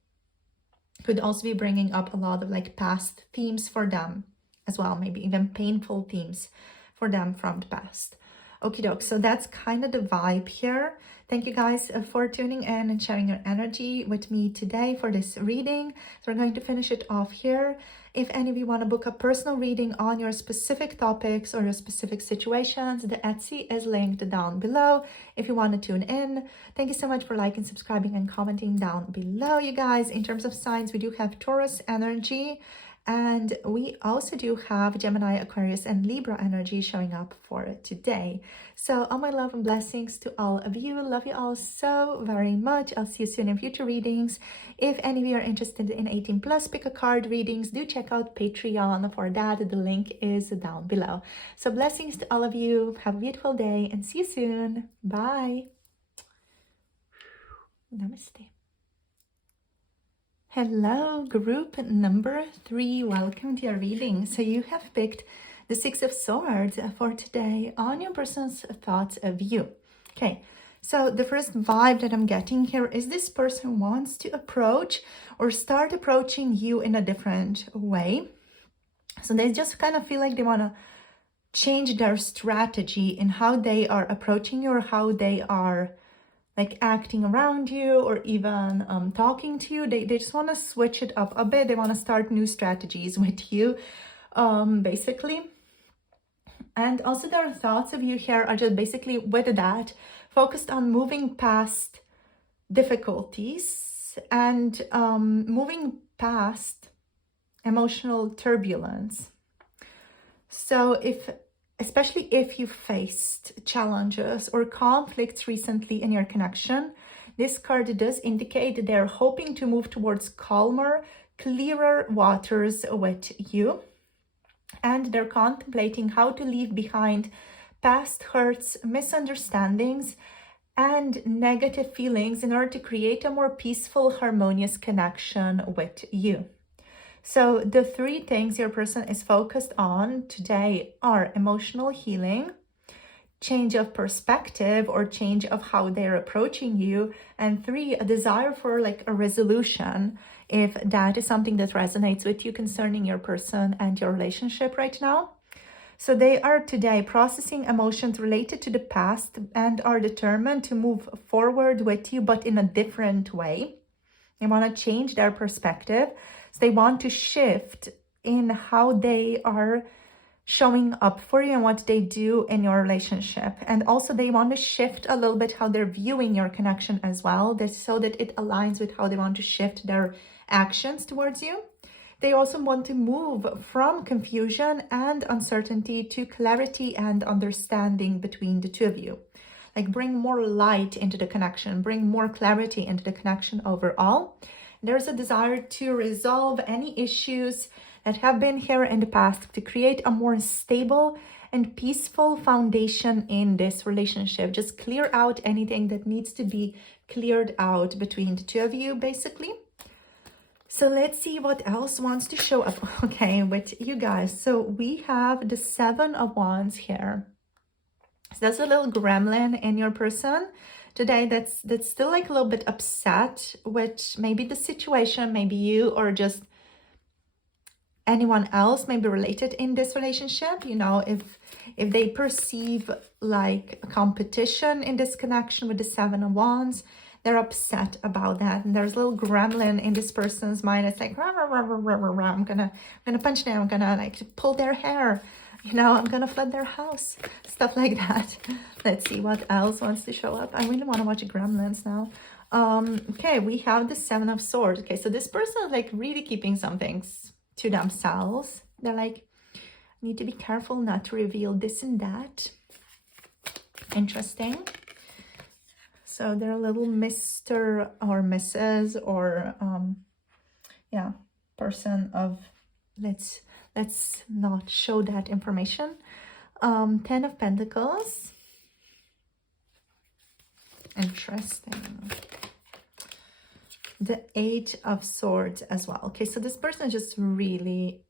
Could also be bringing up a lot of like past themes for them as well, maybe even painful themes for them from the past. Okie doke, so that's kind of the vibe here. Thank you guys for tuning in and sharing your energy with me today for this reading. So we're going to finish it off here. If any of you want to book a personal reading on your specific topics or your specific situations, the Etsy is linked down below if you want to tune in. Thank you so much for liking, subscribing, and commenting down below, you guys. In terms of signs, we do have Taurus energy, and we also do have Gemini, Aquarius, and Libra energy showing up for today. So all my love and blessings to all of you. Love you all so very much. I'll see you soon in future readings. If any of you are interested in 18 plus pick a card readings, do check out Patreon for that. The link is down below. So blessings to all of you. Have a beautiful day and see you soon. Bye. Namaste. Hello, group number 3. Welcome to your reading. So you have picked the 6 of Swords for today on your person's thoughts of you. Okay, so the first vibe that I'm getting here is this person wants to approach or start approaching you in a different way. So they just kind of feel like they want to change their strategy in how they are approaching you, or how they are like acting around you, or even talking to you. They just want to switch it up a bit. They want to start new strategies with you, basically. And also their thoughts of you here are just basically with that, focused on moving past difficulties and moving past emotional turbulence. So especially if you faced challenges or conflicts recently in your connection, this card does indicate they're hoping to move towards calmer, clearer waters with you. And they're contemplating how to leave behind past hurts, misunderstandings, and negative feelings in order to create a more peaceful, harmonious connection with you. So the 3 things your person is focused on today are emotional healing, change of perspective or change of how they're approaching you, and 3, a desire for like a resolution, if that is something that resonates with you concerning your person and your relationship right now. So they are today processing emotions related to the past and are determined to move forward with you, but in a different way. They want to change their perspective. So they want to shift in how they are showing up for you and what they do in your relationship. And also they want to shift a little bit how they're viewing your connection as well, so that it aligns with how they want to shift their actions towards you. They also want to move from confusion and uncertainty to clarity and understanding between the 2 of you. Like bring more light into the connection, bring more clarity into the connection overall. There's a desire to resolve any issues that have been here in the past, to create a more stable and peaceful foundation in this relationship. Just clear out anything that needs to be cleared out between the 2 of you, basically. So let's see what else wants to show up, okay, with you guys. So we have the 7 of Wands here. So that's a little gremlin in your person today that's still like a little bit upset with maybe the situation, maybe you, or just anyone else may be related in this relationship. You know, if they perceive like a competition in this connection with the Seven of Wands, they're upset about that. And there's a little gremlin in this person's mind. It's like, rah, rah, rah, rah, rah, rah. I'm gonna punch them. I'm gonna like pull their hair. You know, I'm gonna flood their house. Stuff like that. Let's see what else wants to show up. I really want to watch Gremlins now. Okay, we have the Seven of Swords. Okay, so this person is like really keeping some things to themselves. They're like, need to be careful not to reveal this and that. Interesting. So they're a little Mr. or Mrs. or yeah, person of, let's not show that information. Ten of Pentacles. Interesting. The Eight of Swords as well. Okay, so this person is just really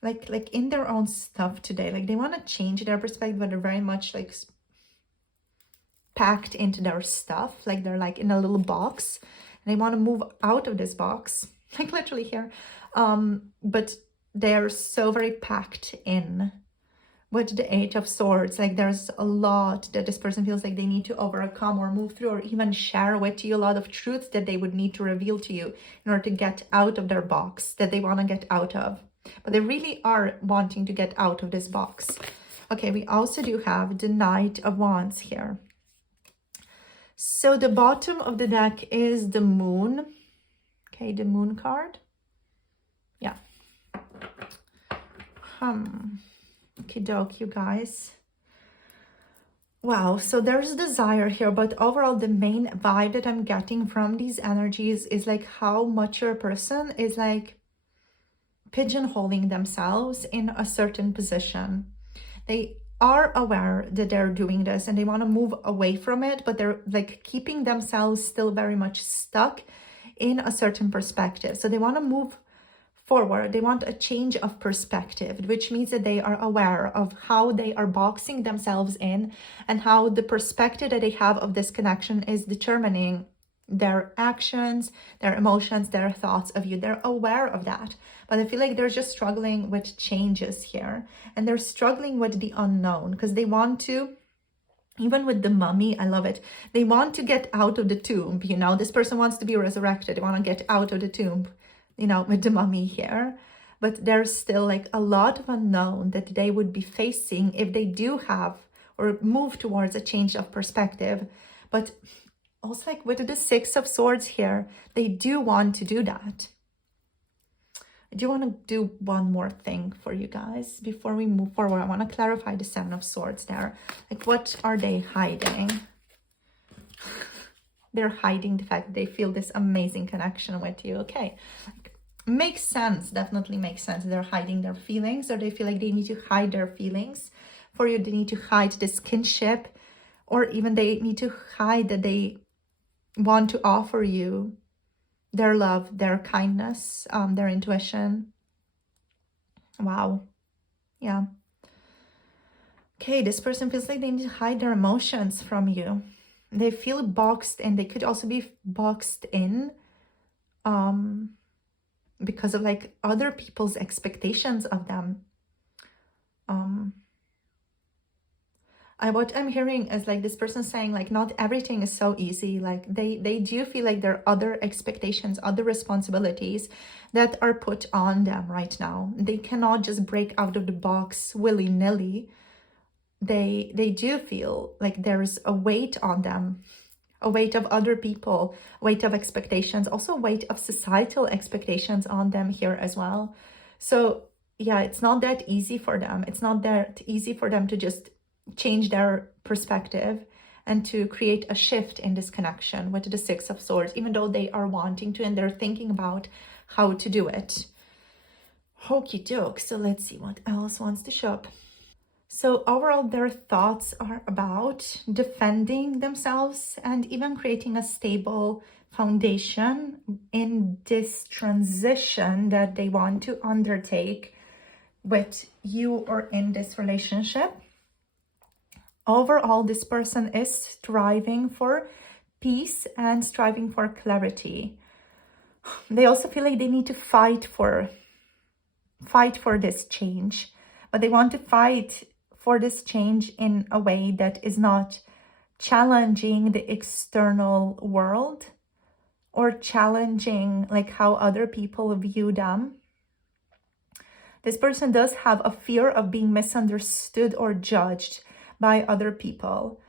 like in their own stuff today. Like they want to change their perspective, but they're very much like packed into their stuff. Like they're like in a little box and they want to move out of this box, like literally here. But they're so very packed in with the Eight of Swords. Like there's a lot that this person feels like they need to overcome or move through, or even share with you a lot of truths that they would need to reveal to you in order to get out of their box that they want to get out of. But they really are wanting to get out of this box. Okay, we also do have the Knight of Wands here. So the bottom of the deck is the Moon. Okay, the Moon card. Yeah. Okay, doke, you guys. Wow, so there's desire here, but overall the main vibe that I'm getting from these energies is like how much your person is like pigeonholing themselves in a certain position. They are aware that they're doing this and they want to move away from it, but they're like keeping themselves still very much stuck in a certain perspective. So they want to move forward. They want a change of perspective, which means that they are aware of how they are boxing themselves in and how the perspective that they have of this connection is determining their actions, their emotions, their thoughts of you. They're aware of that, but I feel like they're just struggling with changes here, and they're struggling with the unknown because they want to, even with the mummy, I love it. They want to get out of the tomb. You know, this person wants to be resurrected. They want to get out of the tomb, you know, with the mummy here. But there's still like a lot of unknown that they would be facing if they do have or move towards a change of perspective. But also like with the Six of Swords here, they do want to do that. I do want to do one more thing for you guys before we move forward. I want to clarify the Seven of Swords there. Like, what are they hiding? They're hiding the fact that they feel this amazing connection with you. Okay, like, makes sense. Definitely makes sense. They're hiding their feelings, or they feel like they need to hide their feelings for you. They need to hide this kinship, or even they need to hide that they want to offer you their love, their kindness, their intuition. Wow. Yeah. Okay, this person feels like they need to hide their emotions from you. They feel boxed in. They could also be boxed in because of like other people's expectations of them. What I'm hearing is like this person saying like not everything is so easy. Like they do feel like there are other expectations, other responsibilities that are put on them right now. They cannot just break out of the box willy-nilly. They do feel like there's a weight on them, a weight of other people, weight of expectations, also weight of societal expectations on them here as well. So yeah, it's not that easy for them. It's not that easy for them to just change their perspective and to create a shift in this connection with the Six of Swords, even though they are wanting to and they're thinking about how to do it. Okie doke. So let's see what else wants to show up. So overall, their thoughts are about defending themselves and even creating a stable foundation in this transition that they want to undertake with you or in this relationship. Overall, this person is striving for peace and striving for clarity. They also feel like they need to fight for this change, but they want to fight for this change in a way that is not challenging the external world or challenging like how other people view them. This person does have a fear of being misunderstood or judged by other people,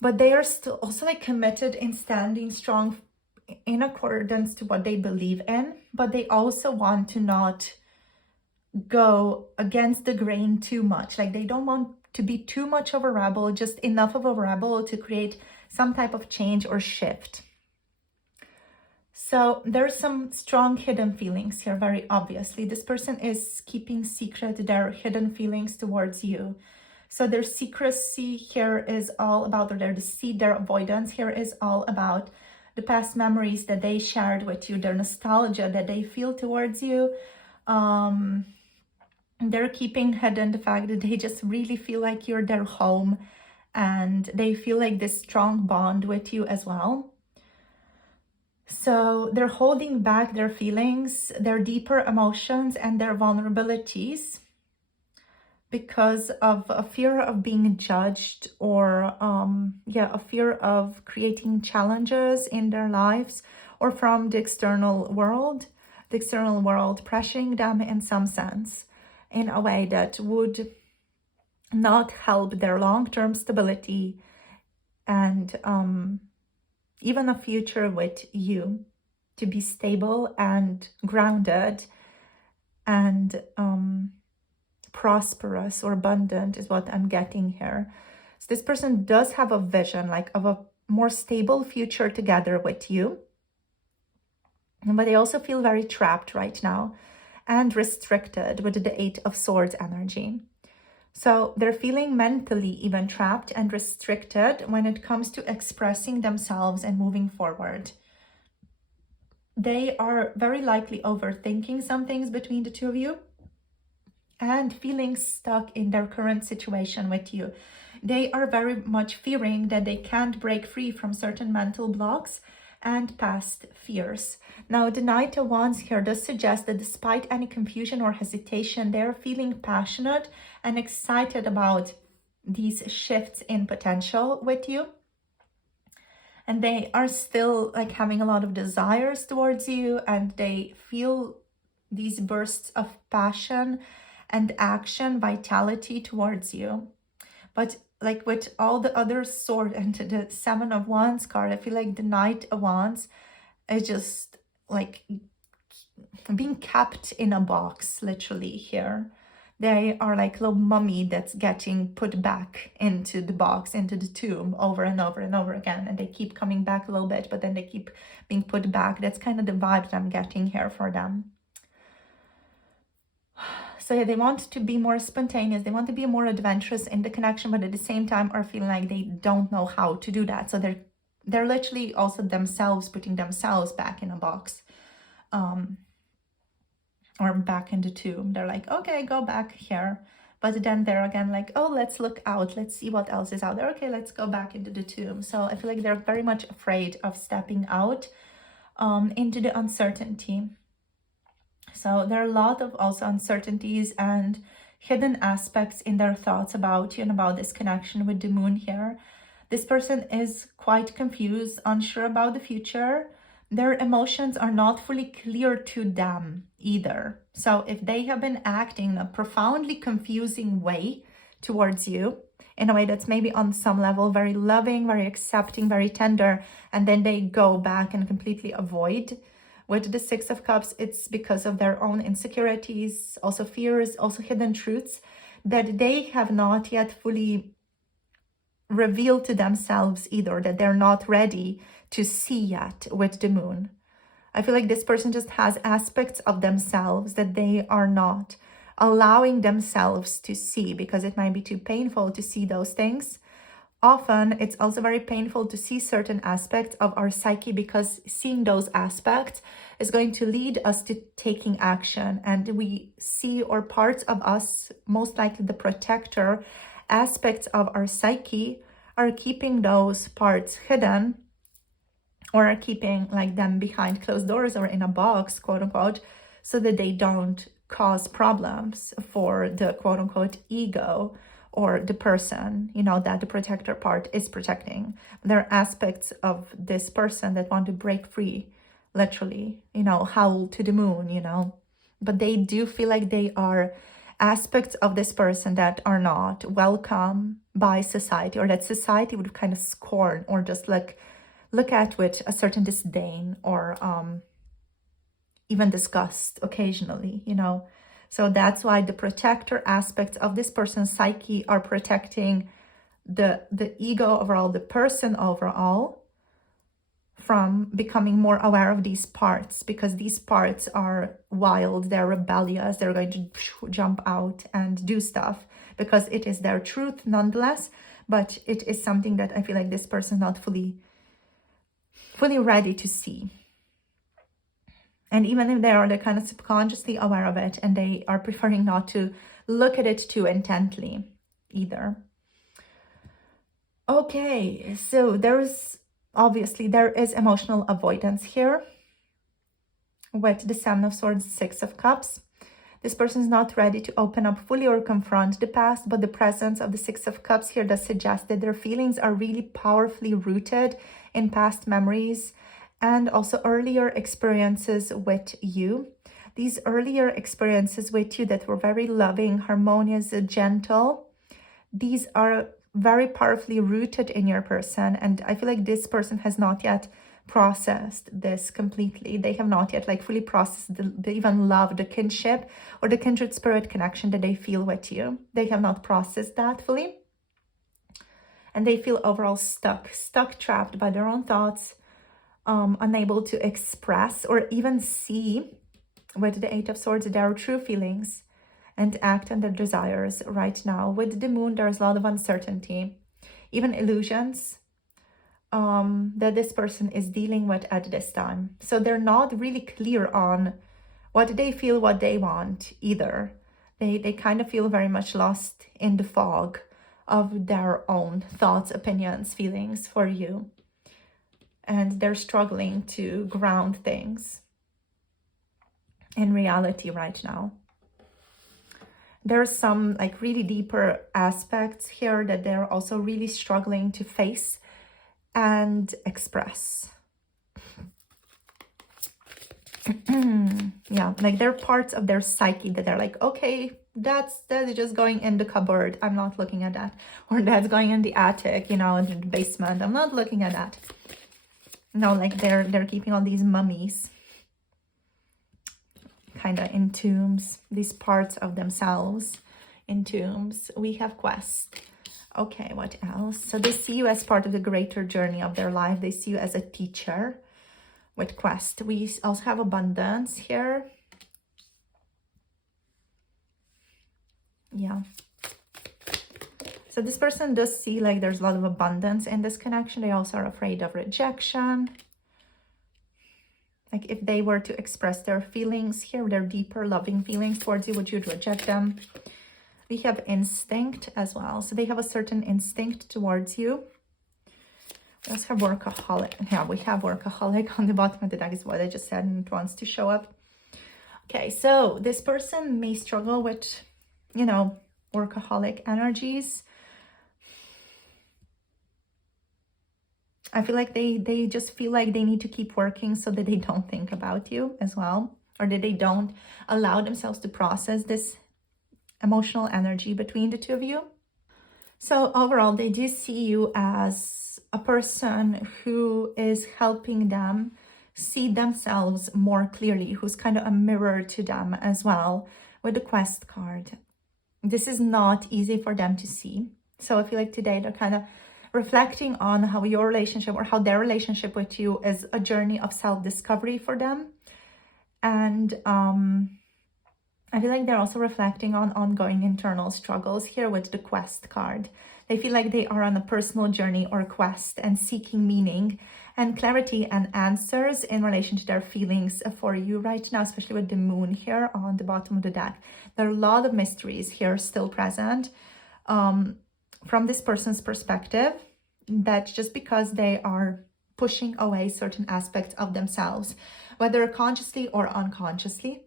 but they are still also like committed in standing strong in accordance to what they believe in, but they also want to not go against the grain too much. Like they don't want to be too much of a rebel, just enough of a rebel to create some type of change or shift. So there's some strong hidden feelings here, very obviously. This person is keeping secret their hidden feelings towards you. So their secrecy here is all about, or their deceit, their avoidance here is all about the past memories that they shared with you, their nostalgia that they feel towards you. They're keeping hidden the fact that they just really feel like you're their home, and they feel like this strong bond with you as well. So they're holding back their feelings, their deeper emotions, and their vulnerabilities because of a fear of being judged, or a fear of creating challenges in their lives, or from the external world pressuring them in some sense, in a way that would not help their long-term stability and even a future with you, to be stable and grounded and prosperous or abundant is what I'm getting here. So this person does have a vision like of a more stable future together with you, but they also feel very trapped right now and restricted with the Eight of Swords energy. So they're feeling mentally even trapped and restricted when it comes to expressing themselves and moving forward. They are very likely overthinking some things between the two of you and feeling stuck in their current situation with you. They are very much fearing that they can't break free from certain mental blocks and past fears. Now, the Knight of Wands here does suggest that despite any confusion or hesitation, they're feeling passionate and excited about these shifts in potential with you. And they are still like having a lot of desires towards you, and they feel these bursts of passion and action, vitality towards you. But like with all the other sword and the Seven of Wands card, I feel like the Knight of Wands is just like being kept in a box, literally here. They are like a little mummy that's getting put back into the box, into the tomb over and over and over again. And they keep coming back a little bit, but then they keep being put back. That's kind of the vibe that I'm getting here for them. So yeah, they want to be more spontaneous. They want to be more adventurous in the connection, but at the same time are feeling like they don't know how to do that. So they're literally also themselves putting themselves back in a box, or back in the tomb. They're like, okay, go back here. But then they're again like, oh, let's look out. Let's see what else is out there. Okay, let's go back into the tomb. So I feel like they're very much afraid of stepping out into the uncertainty. So there are a lot of also uncertainties and hidden aspects in their thoughts about you and about this connection with the moon here. This person is quite confused, unsure about the future. Their emotions are not fully clear to them either. So if they have been acting in a profoundly confusing way towards you, in a way that's maybe on some level very loving, very accepting, very tender, and then they go back and completely avoid. With the Six of Cups, it's because of their own insecurities, also fears, also hidden truths that they have not yet fully revealed to themselves either, that they're not ready to see yet with the moon. I feel like this person just has aspects of themselves that they are not allowing themselves to see because it might be too painful to see those things. Often it's also very painful to see certain aspects of our psyche because seeing those aspects is going to lead us to taking action, and we see, or parts of us, most likely the protector aspects of our psyche, are keeping those parts hidden or are keeping like them behind closed doors or in a box, quote unquote, so that they don't cause problems for the quote unquote ego or the person, you know, that the protector part is protecting. There are aspects of this person that want to break free, literally, you know, howl to the moon, you know, but they do feel like they are aspects of this person that are not welcome by society, or that society would kind of scorn or just like look at with a certain disdain, or even disgust occasionally, you know. So that's why the protector aspects of this person's psyche are protecting the ego overall, the person overall, from becoming more aware of these parts, because these parts are wild, they're rebellious, they're going to jump out and do stuff because it is their truth nonetheless. But it is something that I feel like this person is not fully ready to see. And even if they are, they're kind of subconsciously aware of it, and they are preferring not to look at it too intently either. Okay, so there is emotional avoidance here with the Seven of Swords, Six of Cups. This person is not ready to open up fully or confront the past, but the presence of the Six of Cups here does suggest that their feelings are really powerfully rooted in past memories and also earlier experiences with you. These earlier experiences with you that were very loving, harmonious, gentle, these are very powerfully rooted in your person. And I feel like this person has not yet processed this completely. They have not yet like fully processed the even love, the kinship, or the kindred spirit connection that they feel with you. They have not processed that fully. And they feel overall stuck, trapped by their own thoughts, unable to express or even see with the Eight of Swords their true feelings and act on their desires right now. With the moon, there's a lot of uncertainty, even illusions that this person is dealing with at this time. So they're not really clear on what they feel, what they want either. They kind of feel very much lost in the fog of their own thoughts, opinions, feelings for you. And they're struggling to ground things in reality right now. There are some like really deeper aspects here that they're also really struggling to face and express. Yeah, like there are parts of their psyche that they're like, okay, that is just going in the cupboard, I'm not looking at that. Or that's going in the attic, you know, in the basement, I'm not looking at that. No, like they're keeping all these mummies kind of in tombs, these parts of themselves in tombs. We have quest. Okay, what else? So they see you as part of the greater journey of their life. They see you as a teacher with quest. We also have abundance here. Yeah. So this person does see like there's a lot of abundance in this connection. They also are afraid of rejection. Like if they were to express their feelings here, their deeper loving feelings towards you, would you reject them? We have instinct as well. So they have a certain instinct towards you. We also have workaholic. Yeah, we have workaholic on the bottom of the deck is what I just said, and it wants to show up. Okay, so this person may struggle with, you know, workaholic energies. I feel like they just feel like they need to keep working so that they don't think about you as well, or that they don't allow themselves to process this emotional energy between the two of you. So overall, they do see you as a person who is helping them see themselves more clearly, who's kind of a mirror to them as well with the quest card. This is not easy for them to see. So I feel like today they're kind of reflecting on how your relationship or how their relationship with you is a journey of self-discovery for them. And I feel like they're also reflecting on ongoing internal struggles here with the quest card. They feel like they are on a personal journey or quest and seeking meaning and clarity and answers in relation to their feelings for you right now, especially with the moon here on the bottom of the deck. There are a lot of mysteries here still present from this person's perspective, that just because they are pushing away certain aspects of themselves, whether consciously or unconsciously.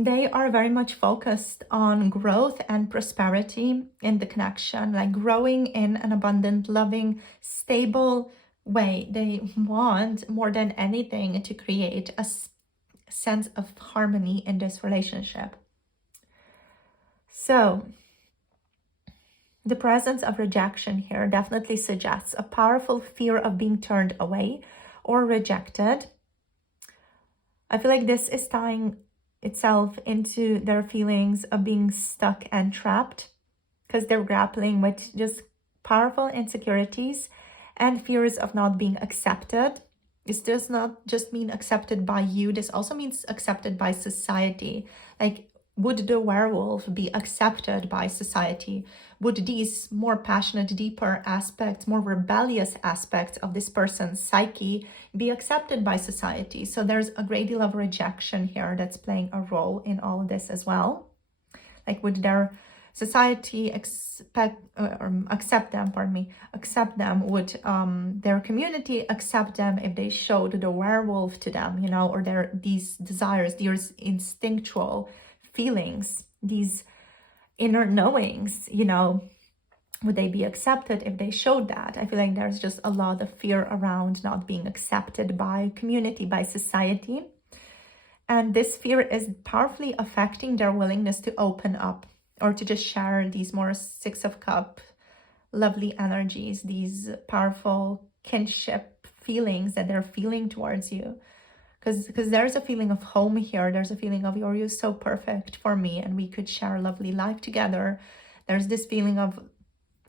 They are very much focused on growth and prosperity in the connection, like growing in an abundant, loving, stable way. They want more than anything to create a sense of harmony in this relationship. So the presence of rejection here definitely suggests a powerful fear of being turned away or rejected. I feel like this is tying itself into their feelings of being stuck and trapped, because they're grappling with just powerful insecurities and fears of not being accepted. This does not just mean accepted by you, this also means accepted by society. Like, would the werewolf be accepted by society? Would these more passionate, deeper aspects, more rebellious aspects of this person's psyche be accepted by society? So there's a great deal of rejection here that's playing a role in all of this as well. Like, would their society accept them? Would their community accept them if they showed the werewolf to them, you know, or these desires, these instinctual feelings, these inner knowings, you know, would they be accepted if they showed that? I feel like there's just a lot of fear around not being accepted by community, by society. And this fear is powerfully affecting their willingness to open up or to just share these more Six of Cups, lovely energies, these powerful kinship feelings that they're feeling towards you. Because there's a feeling of home here. There's a feeling of you're so perfect for me and we could share a lovely life together. There's this feeling of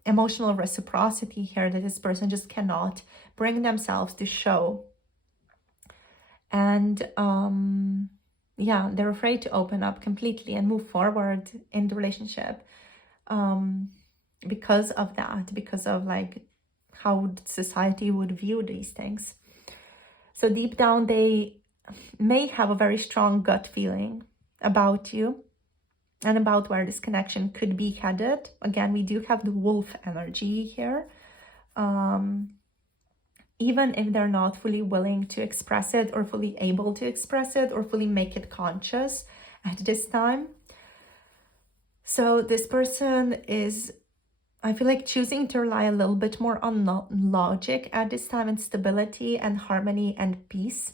emotional reciprocity here that this person just cannot bring themselves to show. And yeah, they're afraid to open up completely and move forward in the relationship because of that, because of like how society would view these things. So deep down, they may have a very strong gut feeling about you and about where this connection could be headed. Again, we do have the wolf energy here. Even if they're not fully willing to express it or fully able to express it or fully make it conscious at this time. So this person is, I feel like, choosing to rely a little bit more on logic at this time, and stability and harmony and peace.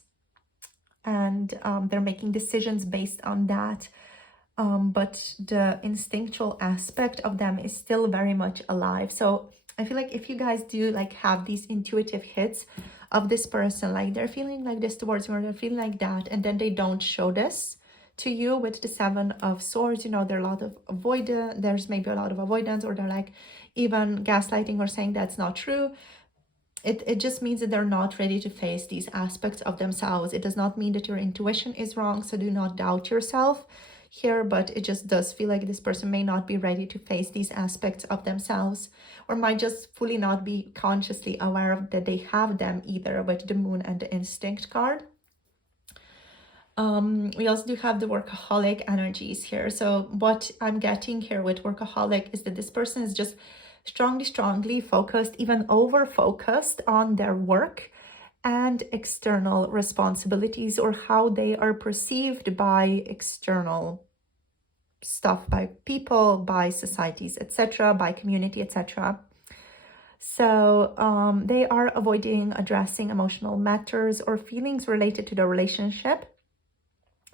And they're making decisions based on that. But the instinctual aspect of them is still very much alive. So I feel like if you guys do like have these intuitive hits of this person, like they're feeling like this towards you, or they're feeling like that, and then they don't show this to you with the Seven of Swords, you know, there's maybe a lot of avoidance, or they're like even gaslighting or saying that's not true. It just means that they're not ready to face these aspects of themselves. It does not mean that your intuition is wrong, so do not doubt yourself here, but it just does feel like this person may not be ready to face these aspects of themselves, or might just fully not be consciously aware of that they have them either, with the Moon and the Instinct card. We also do have the workaholic energies here. So what I'm getting here with workaholic is that this person is just strongly focused, even over focused on their work and external responsibilities, or how they are perceived by external stuff, by people, by societies, etc., by community, etc. So they are avoiding addressing emotional matters or feelings related to the relationship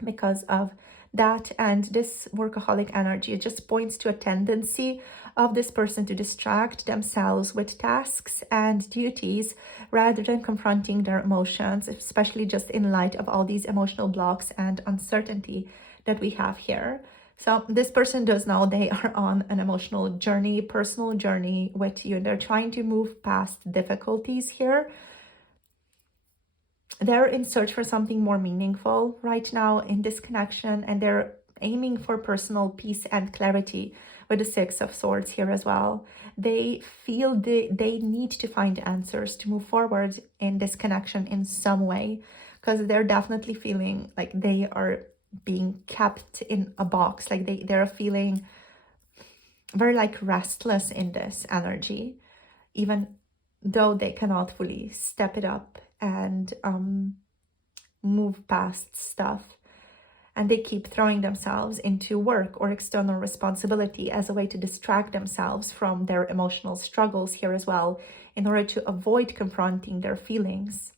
because of that. And this workaholic energy, it just points to a tendency of this person to distract themselves with tasks and duties rather than confronting their emotions, especially just in light of all these emotional blocks and uncertainty that we have here. So this person does know they are on an emotional journey, personal journey with you. They're trying to move past difficulties here. They're in search for something more meaningful right now in this connection, and they're aiming for personal peace and clarity with the Six of Swords here as well. They feel they need to find answers to move forward in this connection in some way, because they're definitely feeling like they are being kept in a box, like they're feeling very like restless in this energy, even though they cannot fully step it up and move past stuff. And they keep throwing themselves into work or external responsibility as a way to distract themselves from their emotional struggles here as well, in order to avoid confronting their feelings.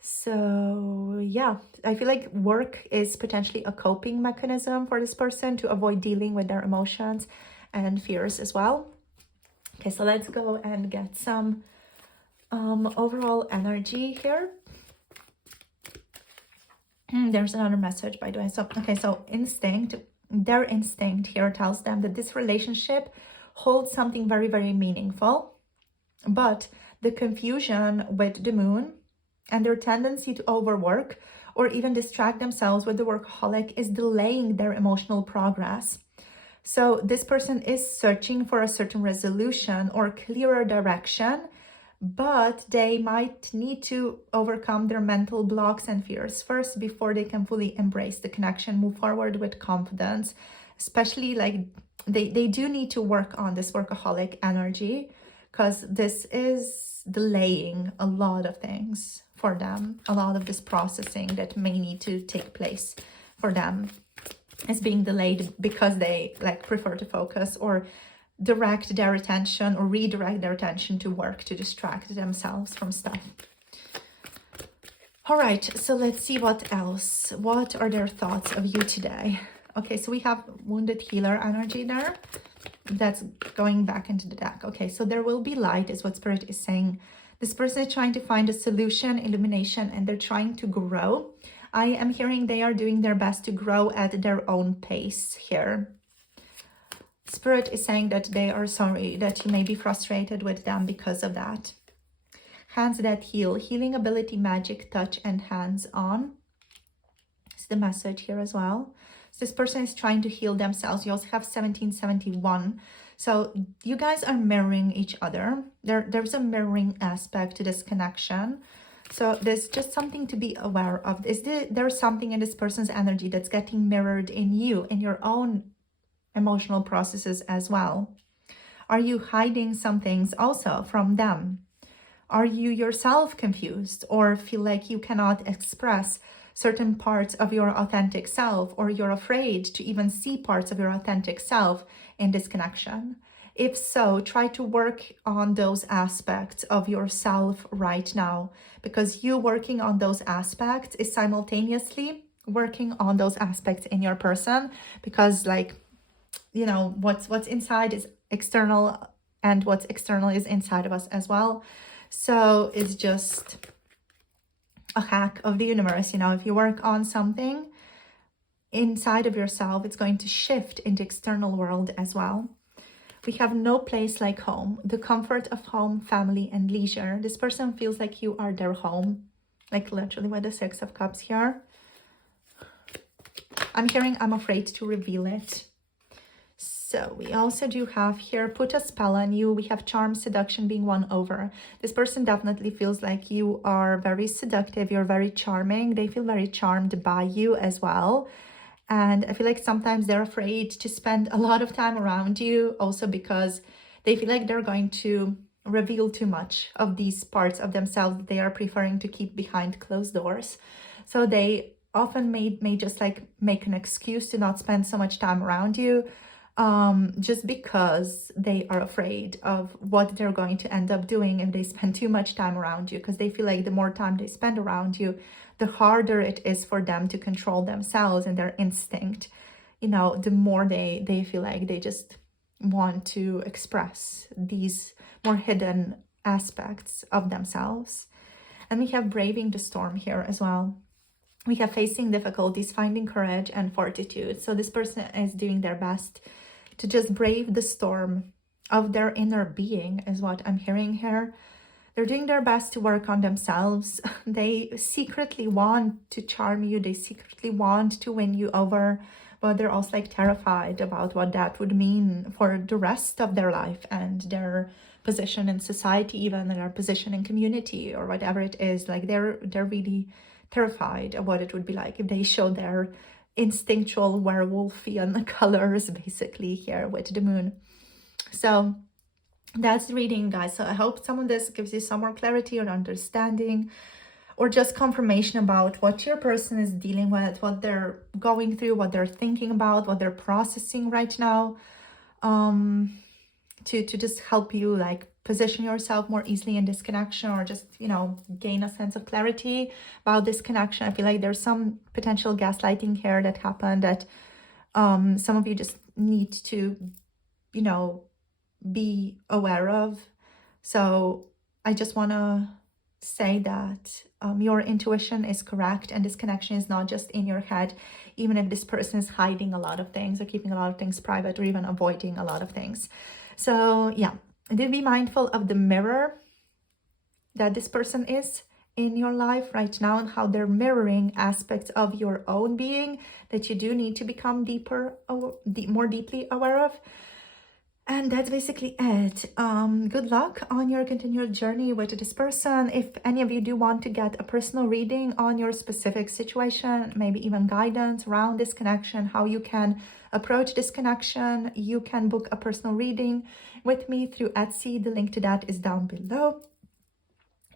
So yeah, I feel like work is potentially a coping mechanism for this person to avoid dealing with their emotions and fears as well. Okay, so let's go and get some overall energy here. There's another message, by the way. So, okay, so their instinct here tells them that this relationship holds something very, very meaningful. But the confusion with the moon and their tendency to overwork or even distract themselves with the workaholic is delaying their emotional progress. So this person is searching for a certain resolution or clearer direction, but they might need to overcome their mental blocks and fears first before they can fully embrace the connection, move forward with confidence, especially like they do need to work on this workaholic energy, because this is delaying a lot of things for them. A lot of this processing that may need to take place for them is being delayed because they like prefer to focus or direct their attention or redirect their attention to work to distract themselves from stuff. All right, so let's see what else. What are their thoughts of you today? Okay, so we have wounded healer energy there. That's going back into the deck. Okay, so there will be light is what Spirit is saying. This person is trying to find a solution, illumination, and they're trying to grow. I am hearing they are doing their best to grow at their own pace here. Spirit is saying that they are sorry, that you may be frustrated with them because of that. Hands that heal, healing ability, magic, touch, and hands-on. It's the message here as well. So this person is trying to heal themselves. You also have 1771. So you guys are mirroring each other. There's a mirroring aspect to this connection. So there's just something to be aware of. There's something in this person's energy that's getting mirrored in you, in your own emotional processes as well. Are you hiding some things also from them? Are you yourself confused or feel like you cannot express certain parts of your authentic self, or you're afraid to even see parts of your authentic self in this connection? If so, try to work on those aspects of yourself right now, because you working on those aspects is simultaneously working on those aspects in your person, because like, you know, what's inside is external and what's external is inside of us as well. So it's just a hack of the universe. You know, if you work on something inside of yourself, it's going to shift into external world as well. We have no place like home, the comfort of home, family, and leisure. This person feels like you are their home, like literally with the Six of Cups here. I'm hearing I'm afraid to reveal it. So we also do have here, put a spell on you. We have charm, seduction being won over. This person definitely feels like you are very seductive. You're very charming. They feel very charmed by you as well. And I feel like sometimes they're afraid to spend a lot of time around you, also because they feel like they're going to reveal too much of these parts of themselves that they are preferring to keep behind closed doors. So they often may just like make an excuse to not spend so much time around you, just because they are afraid of what they're going to end up doing if they spend too much time around you, because they feel like the more time they spend around you, the harder it is for them to control themselves and their instinct. You know, the more they feel like they just want to express these more hidden aspects of themselves. And we have braving the storm here as well. We have facing difficulties, finding courage and fortitude. So this person is doing their best to just brave the storm of their inner being, is what I'm hearing here. They're doing their best to work on themselves. They secretly want to charm you. They secretly want to win you over, but they're also like terrified about what that would mean for the rest of their life and their position in society, even their position in community or whatever it is. Like they're really terrified of what it would be like if they show their instinctual werewolfian colors basically here with the moon. So That's the reading, guys. So I hope some of this gives you some more clarity or understanding, or just confirmation about what your person is dealing with, what they're going through, what they're thinking about, what they're processing right now, to just help you like position yourself more easily in this connection, or just, you know, gain a sense of clarity about this connection. I feel like there's some potential gaslighting here that happened that some of you just need to, you know, be aware of. So I just want to say that your intuition is correct, and this connection is not just in your head, even if this person is hiding a lot of things or keeping a lot of things private, or even avoiding a lot of things. So yeah, do be mindful of the mirror that this person is in your life right now, and how they're mirroring aspects of your own being that you do need to become more deeply aware of. And that's basically it. Good luck on your continued journey with this person. If any of you do want to get a personal reading on your specific situation, maybe even guidance around this connection, how you can approach this connection, you can book a personal reading with me through Etsy. The link to that is down below.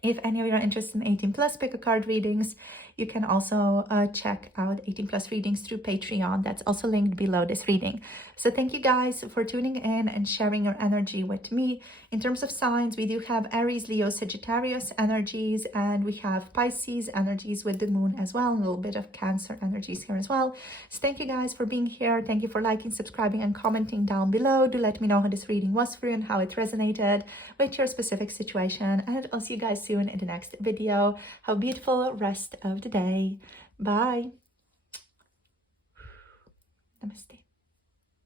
If any of you are interested in 18 plus pick a card readings, you can also check out 18 plus readings through Patreon. That's also linked below this reading. So thank you guys for tuning in and sharing your energy with me. In terms of signs, we do have Aries, Leo, Sagittarius energies, and we have Pisces energies with the moon as well, a little bit of Cancer energies here as well. So thank you guys for being here. Thank you for liking, subscribing, and commenting down below. Do let me know how this reading was for you and how it resonated with your specific situation. And I'll see you guys soon in the next video. Have a beautiful rest of the day. Bye. Namaste.